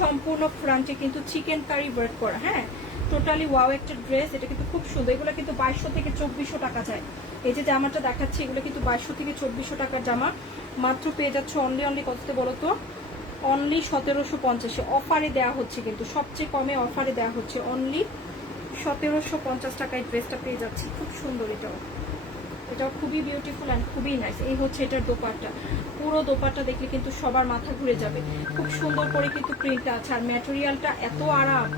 সম্পূর্ণ ফ্রন্টে কিন্তু চিকেন কারি ওয়ার্ক করা। হ্যাঁ, টোটালি ওয়াও একটা ড্রেস, এটা কিন্তু খুব সুন্দর। এগুলো কিন্তু 2200 থেকে 2400 টাকা যায়। এই যে জামাটা দেখাচ্ছি, এগুলো কিন্তু 2200 থেকে 2400 টাকার জামা, মাত্র পেয়ে যাচ্ছে অনলি কততে বলো তো, অনলি 1750-এ অফারে দেওয়া হচ্ছে, কিন্তু সবচেয়ে কমে অফারে দেওয়া হচ্ছে, অনলি 1750 টাকায় ড্রেসটা পেয়ে যাচ্ছি। খুব সুন্দর, এটাও খুবই বিউটিফুল অ্যান্ড খুবই নাইস। এই হচ্ছে এটার দোপাট্টা, পুরো দোপাট্টা দেখলে কিন্তু সবার মাথা ঘুরে যাবে, খুব সুন্দর করে কিন্তু প্রিন্টটা আছে। আর ম্যাটেরিয়ালটা এত আরাম,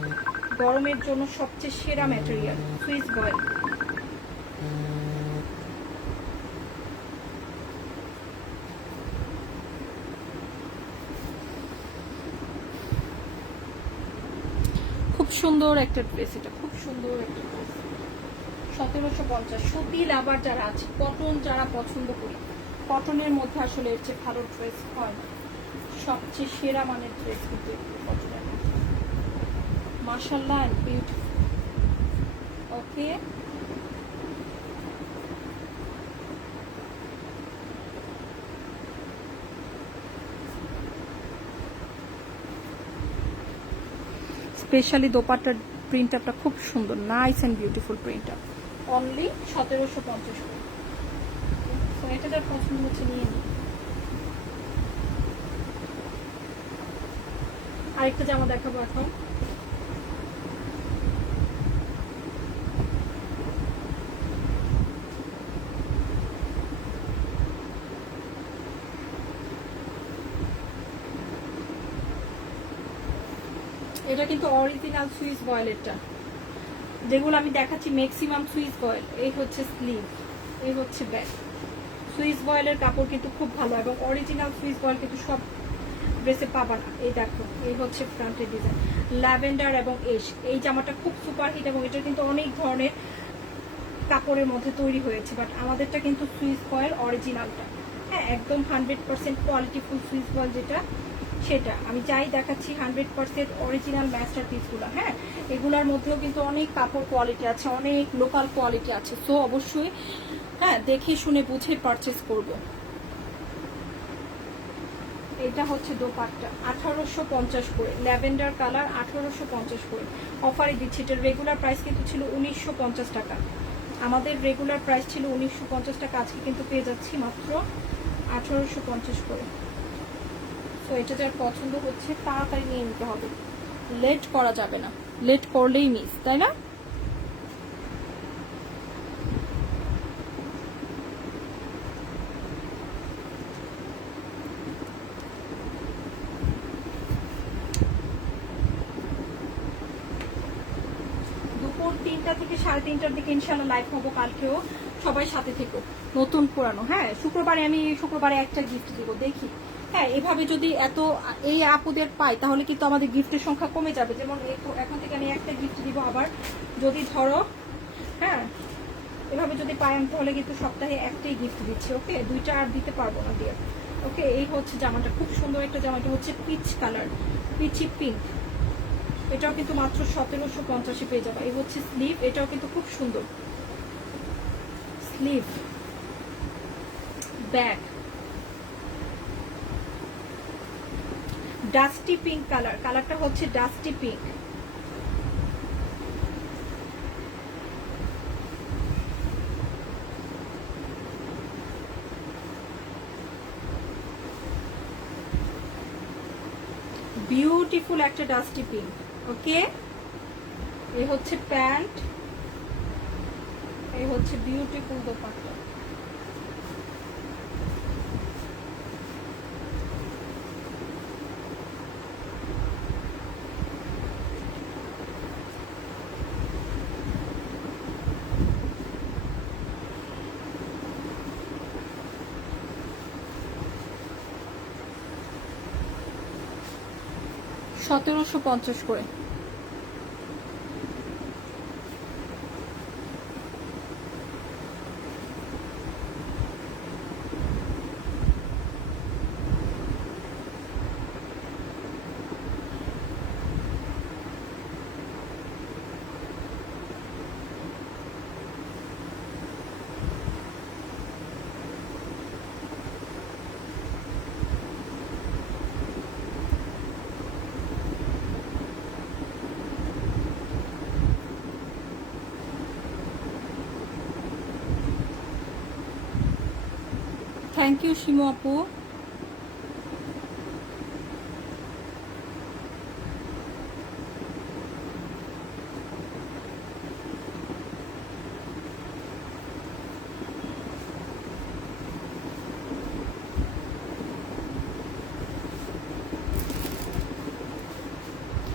গরমের জন্য সবচেয়ে সেরা ম্যাটেরিয়াল, সুইস ভয়েল। খুব সুন্দর একটা ড্রেস, এটা খুব সুন্দর একটা ড্রেস, 1750। সুতি লাভার যারা আছে, কটন যারা পছন্দ করি, কটনের মধ্যে আসলে এর চেয়ে ভালো ড্রেস হয় না, সবচেয়ে সেরা মানের ড্রেস কিন্তু কটনের মধ্যে। মাশাআল্লাহ এন্ড বিউটিফুল। ওকে, স্পেশালি দোপাট্টার প্রিন্টারটা খুব সুন্দর, nice and beautiful printer, only 1750 করে। তো এটা যার পছন্দ হচ্ছে নিয়ে নিই। আরেকটা জামা দেখাবো এখন, এটা কিন্তু অরিজিনাল সুইস ভয়েলেরটা, যেগুলো আমি দেখাচ্ছি ম্যাক্সিমাম সুইস ভয়েল। এই হচ্ছে স্লিভ, এই হচ্ছে ব্যাক। সুইস ভয়েলের কাপড় কিন্তু খুব ভালো, এবং অরিজিনাল সুইস ভয়েল কিন্তু সব ড্রেসে পাবা না। এই দেখো, এই হচ্ছে ফ্রন্টের ডিজাইন, ল্যাভেন্ডার এবং এশ। এই জামাটা খুব সুপারহিট, এবং এটা কিন্তু অনেক ধরনের কাপড়ের মধ্যে তৈরি হয়েছে, বাট আমাদেরটা কিন্তু সুইস ভয়েল অরিজিনালটা। হ্যাঁ, একদম 100% কোয়ালিটিফুল সুইস ভয়েল যেটা, সেটা আমি যাই দেখাচ্ছি 100% অরিজিনাল মাস্টার পিসগুলো। হ্যাঁ, এগুলোর মধ্যেও কিন্তু অনেক কাপড় কোয়ালিটি আছে, অনেক লোকাল কোয়ালিটি আছে। সো অবশ্যই হ্যাঁ দেখে শুনে বুঝে পারচেস করবো। এটা হচ্ছে দোপাট্টা 1850 করে, ল্যাভেন্ডার কালার 1850 করে অফারে দিচ্ছি। এটার রেগুলার প্রাইস কিন্তু ছিল 1950 টাকা। আমাদের রেগুলার প্রাইস ছিল 1950 টাকা, আজকে কিন্তু পেয়ে যাচ্ছি মাত্র 1850 করে। তো এটা যার পছন্দ হচ্ছে তাড়াতাড়ি নিয়ে নিতে হবে, লেট করা যাবে না, লেট করলেই মিস, তাই না? দুপুর 3টা থেকে 3:30টার দিকে ইনশাল্লাহ লাইভ হবো কালকেও, সবাই সাথে থেকো। নতুন পুরানো, হ্যাঁ শুক্রবারে একটা গিফট দিব, দেখি। হ্যাঁ, এভাবে যদি এই আপুদের পাই তাহলে কিন্তু আমাদের গিফটের সংখ্যা কমে যাবে। যেমন এখন থেকে আমি একটা গিফট দিব, আবার যদি ধরো হ্যাঁ এভাবে যদি পাই আমি তাহলে কিন্তু সপ্তাহে একটাই গিফট দিচ্ছি। ওকে, 2টা আর দিতে পারবো না ডিয়ার। ওকে, এই হচ্ছে জামাটা, খুব সুন্দর একটা জামাটা হচ্ছে পিচ কালার, পিচি পিঙ্ক। এটাও কিন্তু মাত্র 1750 পেয়ে যাবে। এই হচ্ছে স্লিভ, এটাও কিন্তু খুব সুন্দর sleeve, back dusty pink colour, কালারটা হচ্ছে ডাস্টি পিঙ্ক। বিউটিফুল একটা ডাস্টি পিঙ্ক। ওকে, এই হচ্ছে প্যান্ট, এই হচ্ছে বিউটিফুল দোপাট্টা। $1750 করে। থ্যাংক ইউ শিমু আপু।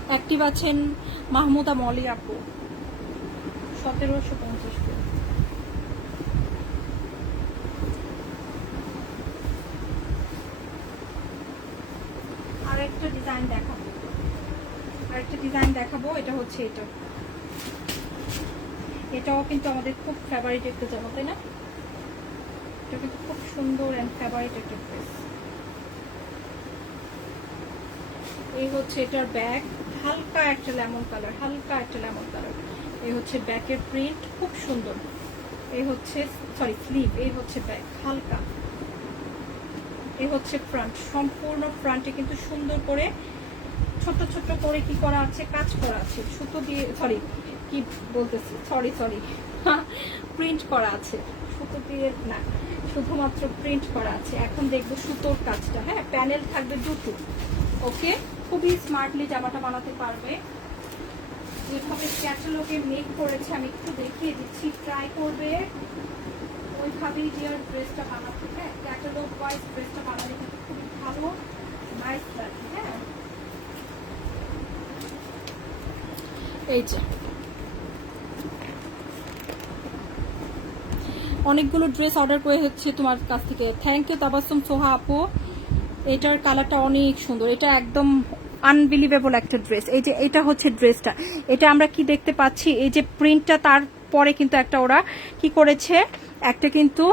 অ্যাক্টিভ আছেন মাহমুদা মলি আপু, 1750 করে। আরেকটা ডিজাইন দেখাবো, এটা হচ্ছে এটাও কিন্তু আমাদের খুব ফেভারিট একটা জামা, তাই না? এটা কিন্তু খুব সুন্দর এন্ড ফেভারিট একটা ড্রেস। এই হচ্ছে এটার ব্যাক, হালকা একটা লেমন কালার, এই হচ্ছে ব্যাকের প্রিন্ট, খুব সুন্দর। এই হচ্ছে স্লিভ, এই হচ্ছে ব্যাক হালকা, এই হচ্ছে ফ্রন্ট। সম্পূর্ণ ফ্রন্টে কিন্তু সুন্দর করে ছোট ছোট করে কি করা আছে, কাজ করা আছে, সুতো দিয়ে প্রিন্ট করা আছে, সুতো দিয়ে না, শুধুমাত্র প্রিন্ট করা আছে। এখন দেখবো সুতোর কাজটা। হ্যাঁ, প্যানেল থাকবে দুটো। ওকে, খুবই স্মার্টলি জামাটা বানাতে পারবে। যেভাবে ক্যাটালগে মেক করেছে আমি একটু দেখিয়ে দিচ্ছি, ট্রাই করবে ওইভাবেই ডিয়ার ড্রেসটা বানাতে। হ্যাঁ, ক্যাটালগ ওয়াইজ ড্রেসটা বানালে কিন্তু খুবই ভালো, নাইস লাগে। হ্যাঁ, এই যে অনেকগুলো ড্রেস অর্ডার করে হচ্ছে তোমার কাছ থেকে। থ্যাংক ইউ তাবাসসুম সোহা আপু। এটার কালারটা অনেক সুন্দর, এটা একদম আনবিলিভেবল একটা ড্রেস। এই যে এটা হচ্ছে ড্রেসটা, এটা আমরা কি দেখতে পাচ্ছি, এই যে প্রিন্টটা, তারপরে কিন্তু একটা ওরা কি করেছে, একটা কিন্তু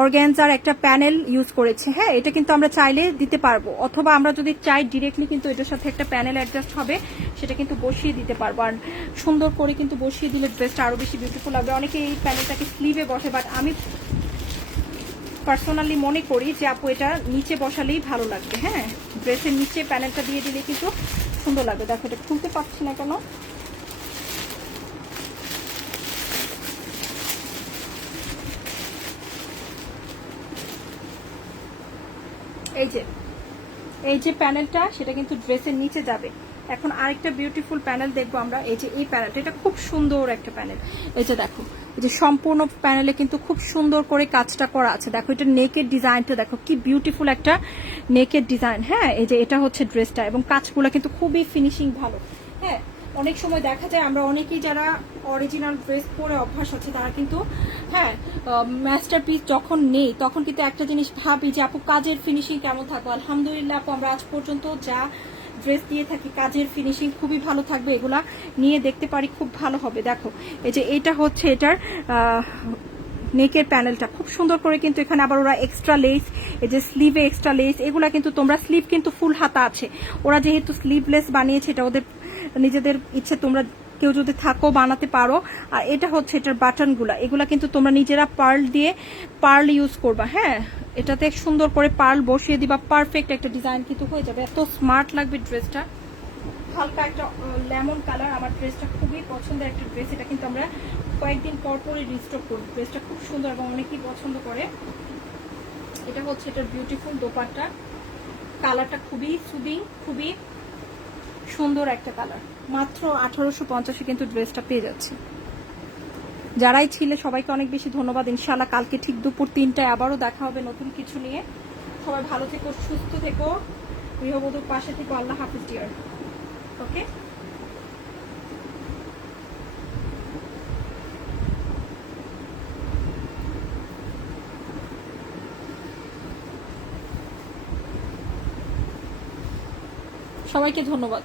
অর্গানজার একটা প্যানেল ইউজ করেছে। হ্যাঁ, এটা কিন্তু আমরা চাইলে দিতে পারবো, অথবা আমরা যদি চাই ডিরেক্টলি কিন্তু এটার সাথে একটা প্যানেল অ্যাডজাস্ট হবে, সেটা কিন্তু বসিয়ে দিতে পারবো। আর সুন্দর করে কিন্তু বসিয়ে দিলে ড্রেসটা আরো বেশি বিউটিফুল লাগবে। অনেকে এই প্যানেলটাকে স্লিভে বসে, বাট আমি পার্সোনালি মনে করি যে আপু এটা নিচে বসালেই ভালো লাগবে। হ্যাঁ, ড্রেসের নিচে প্যানেলটা দিয়ে দিলে কিন্তু সুন্দর লাগবে। দেখো এটা খুলতে পারছি না কেন। এই যে প্যানেলটা, সেটা কিন্তু ড্রেসের নিচে যাবে। এখন আরেকটা বিউটিফুল প্যানেল দেখবো আমরা। এই যে এই প্যানেলটা, এটা খুব সুন্দর একটা প্যানেল। এই যে দেখো, এই যে সম্পূর্ণ প্যানেলে কিন্তু খুব সুন্দর করে কাজটা করা আছে। দেখো এটা নেকের ডিজাইনটা দেখো কি বিউটিফুল একটা নেকের ডিজাইন। হ্যাঁ, এই যে এটা হচ্ছে ড্রেসটা, এবং কাজগুলো কিন্তু খুবই ফিনিশিং ভালো। হ্যাঁ, অনেক সময় দেখা যায় আমরা অনেকেই যারা অরিজিনাল ড্রেস পরে অভ্যাস আছে তারা কিন্তু হ্যাঁ মাস্টারপিস যখন নেই তখন কিন্তু একটা জিনিস ভাবি যে আপু কাজের ফিনিশিং কেমন থাকবে। আলহামদুলিল্লাহ আপু, আমরা আজ পর্যন্ত যা ড্রেস দিয়ে থাকি কাজের ফিনিশিং খুবই ভালো থাকবে। এগুলা নিয়ে দেখতে পারি খুব ভালো হবে। দেখো এই যে এটা হচ্ছে এটার নেকের প্যানেলটা খুব সুন্দর করে, কিন্তু এখানে আবার ওরা এক্সট্রা লেস, এই যে স্লিভে এক্সট্রা লেস, এগুলা কিন্তু তোমরা স্লিভ কিন্তু ফুল হাতা আছে, ওরা যেহেতু স্লিভলেস বানিয়েছে এটা ওদের নিজেদের ইচ্ছে, তোমরা কেউ যদি থাকো বানাতে পারো। আর এটা হচ্ছে এটার বাটনগুলা, এগুলা কিন্তু তোমরা নিজেরা পার্ল ইউজ করবা। হ্যাঁ, এটাতে সুন্দর করে পার্ল বসিয়ে দিবা, পারফেক্ট একটা ডিজাইন কিন্তু হয়ে যাবে। এত স্মার্ট লাগবে ড্রেসটা। হালকা একটা লেমন কালার, আমার ড্রেসটা খুবই পছন্দের একটা ড্রেস। এটা কিন্তু আমরা কয়েকদিন পর পরে রিস্টক করি। ড্রেসটা খুব সুন্দর এবং অনেকেই পছন্দ করে। এটা হচ্ছে এটার বিউটিফুল দোপাট্টা, কালারটা খুবই সুদিং, খুবই সুন্দর একটা কালার। মাত্র 1850 কিন্তু ড্রেসটা পেয়ে যাচ্ছি। যারাই ছিলে সবাইকে অনেক বেশি ধন্যবাদ। ইনশাআল্লাহ কালকে ঠিক দুপুর 3টায় আবারও দেখা হবে নতুন কিছু নিয়ে। সবাই ভালো থেকো, সুস্থ থেকো, গৃহবধূর পাশে থেকো। আল্লাহ হাফিজ ডিয়ার। ওকে, সবাইকে ধন্যবাদ।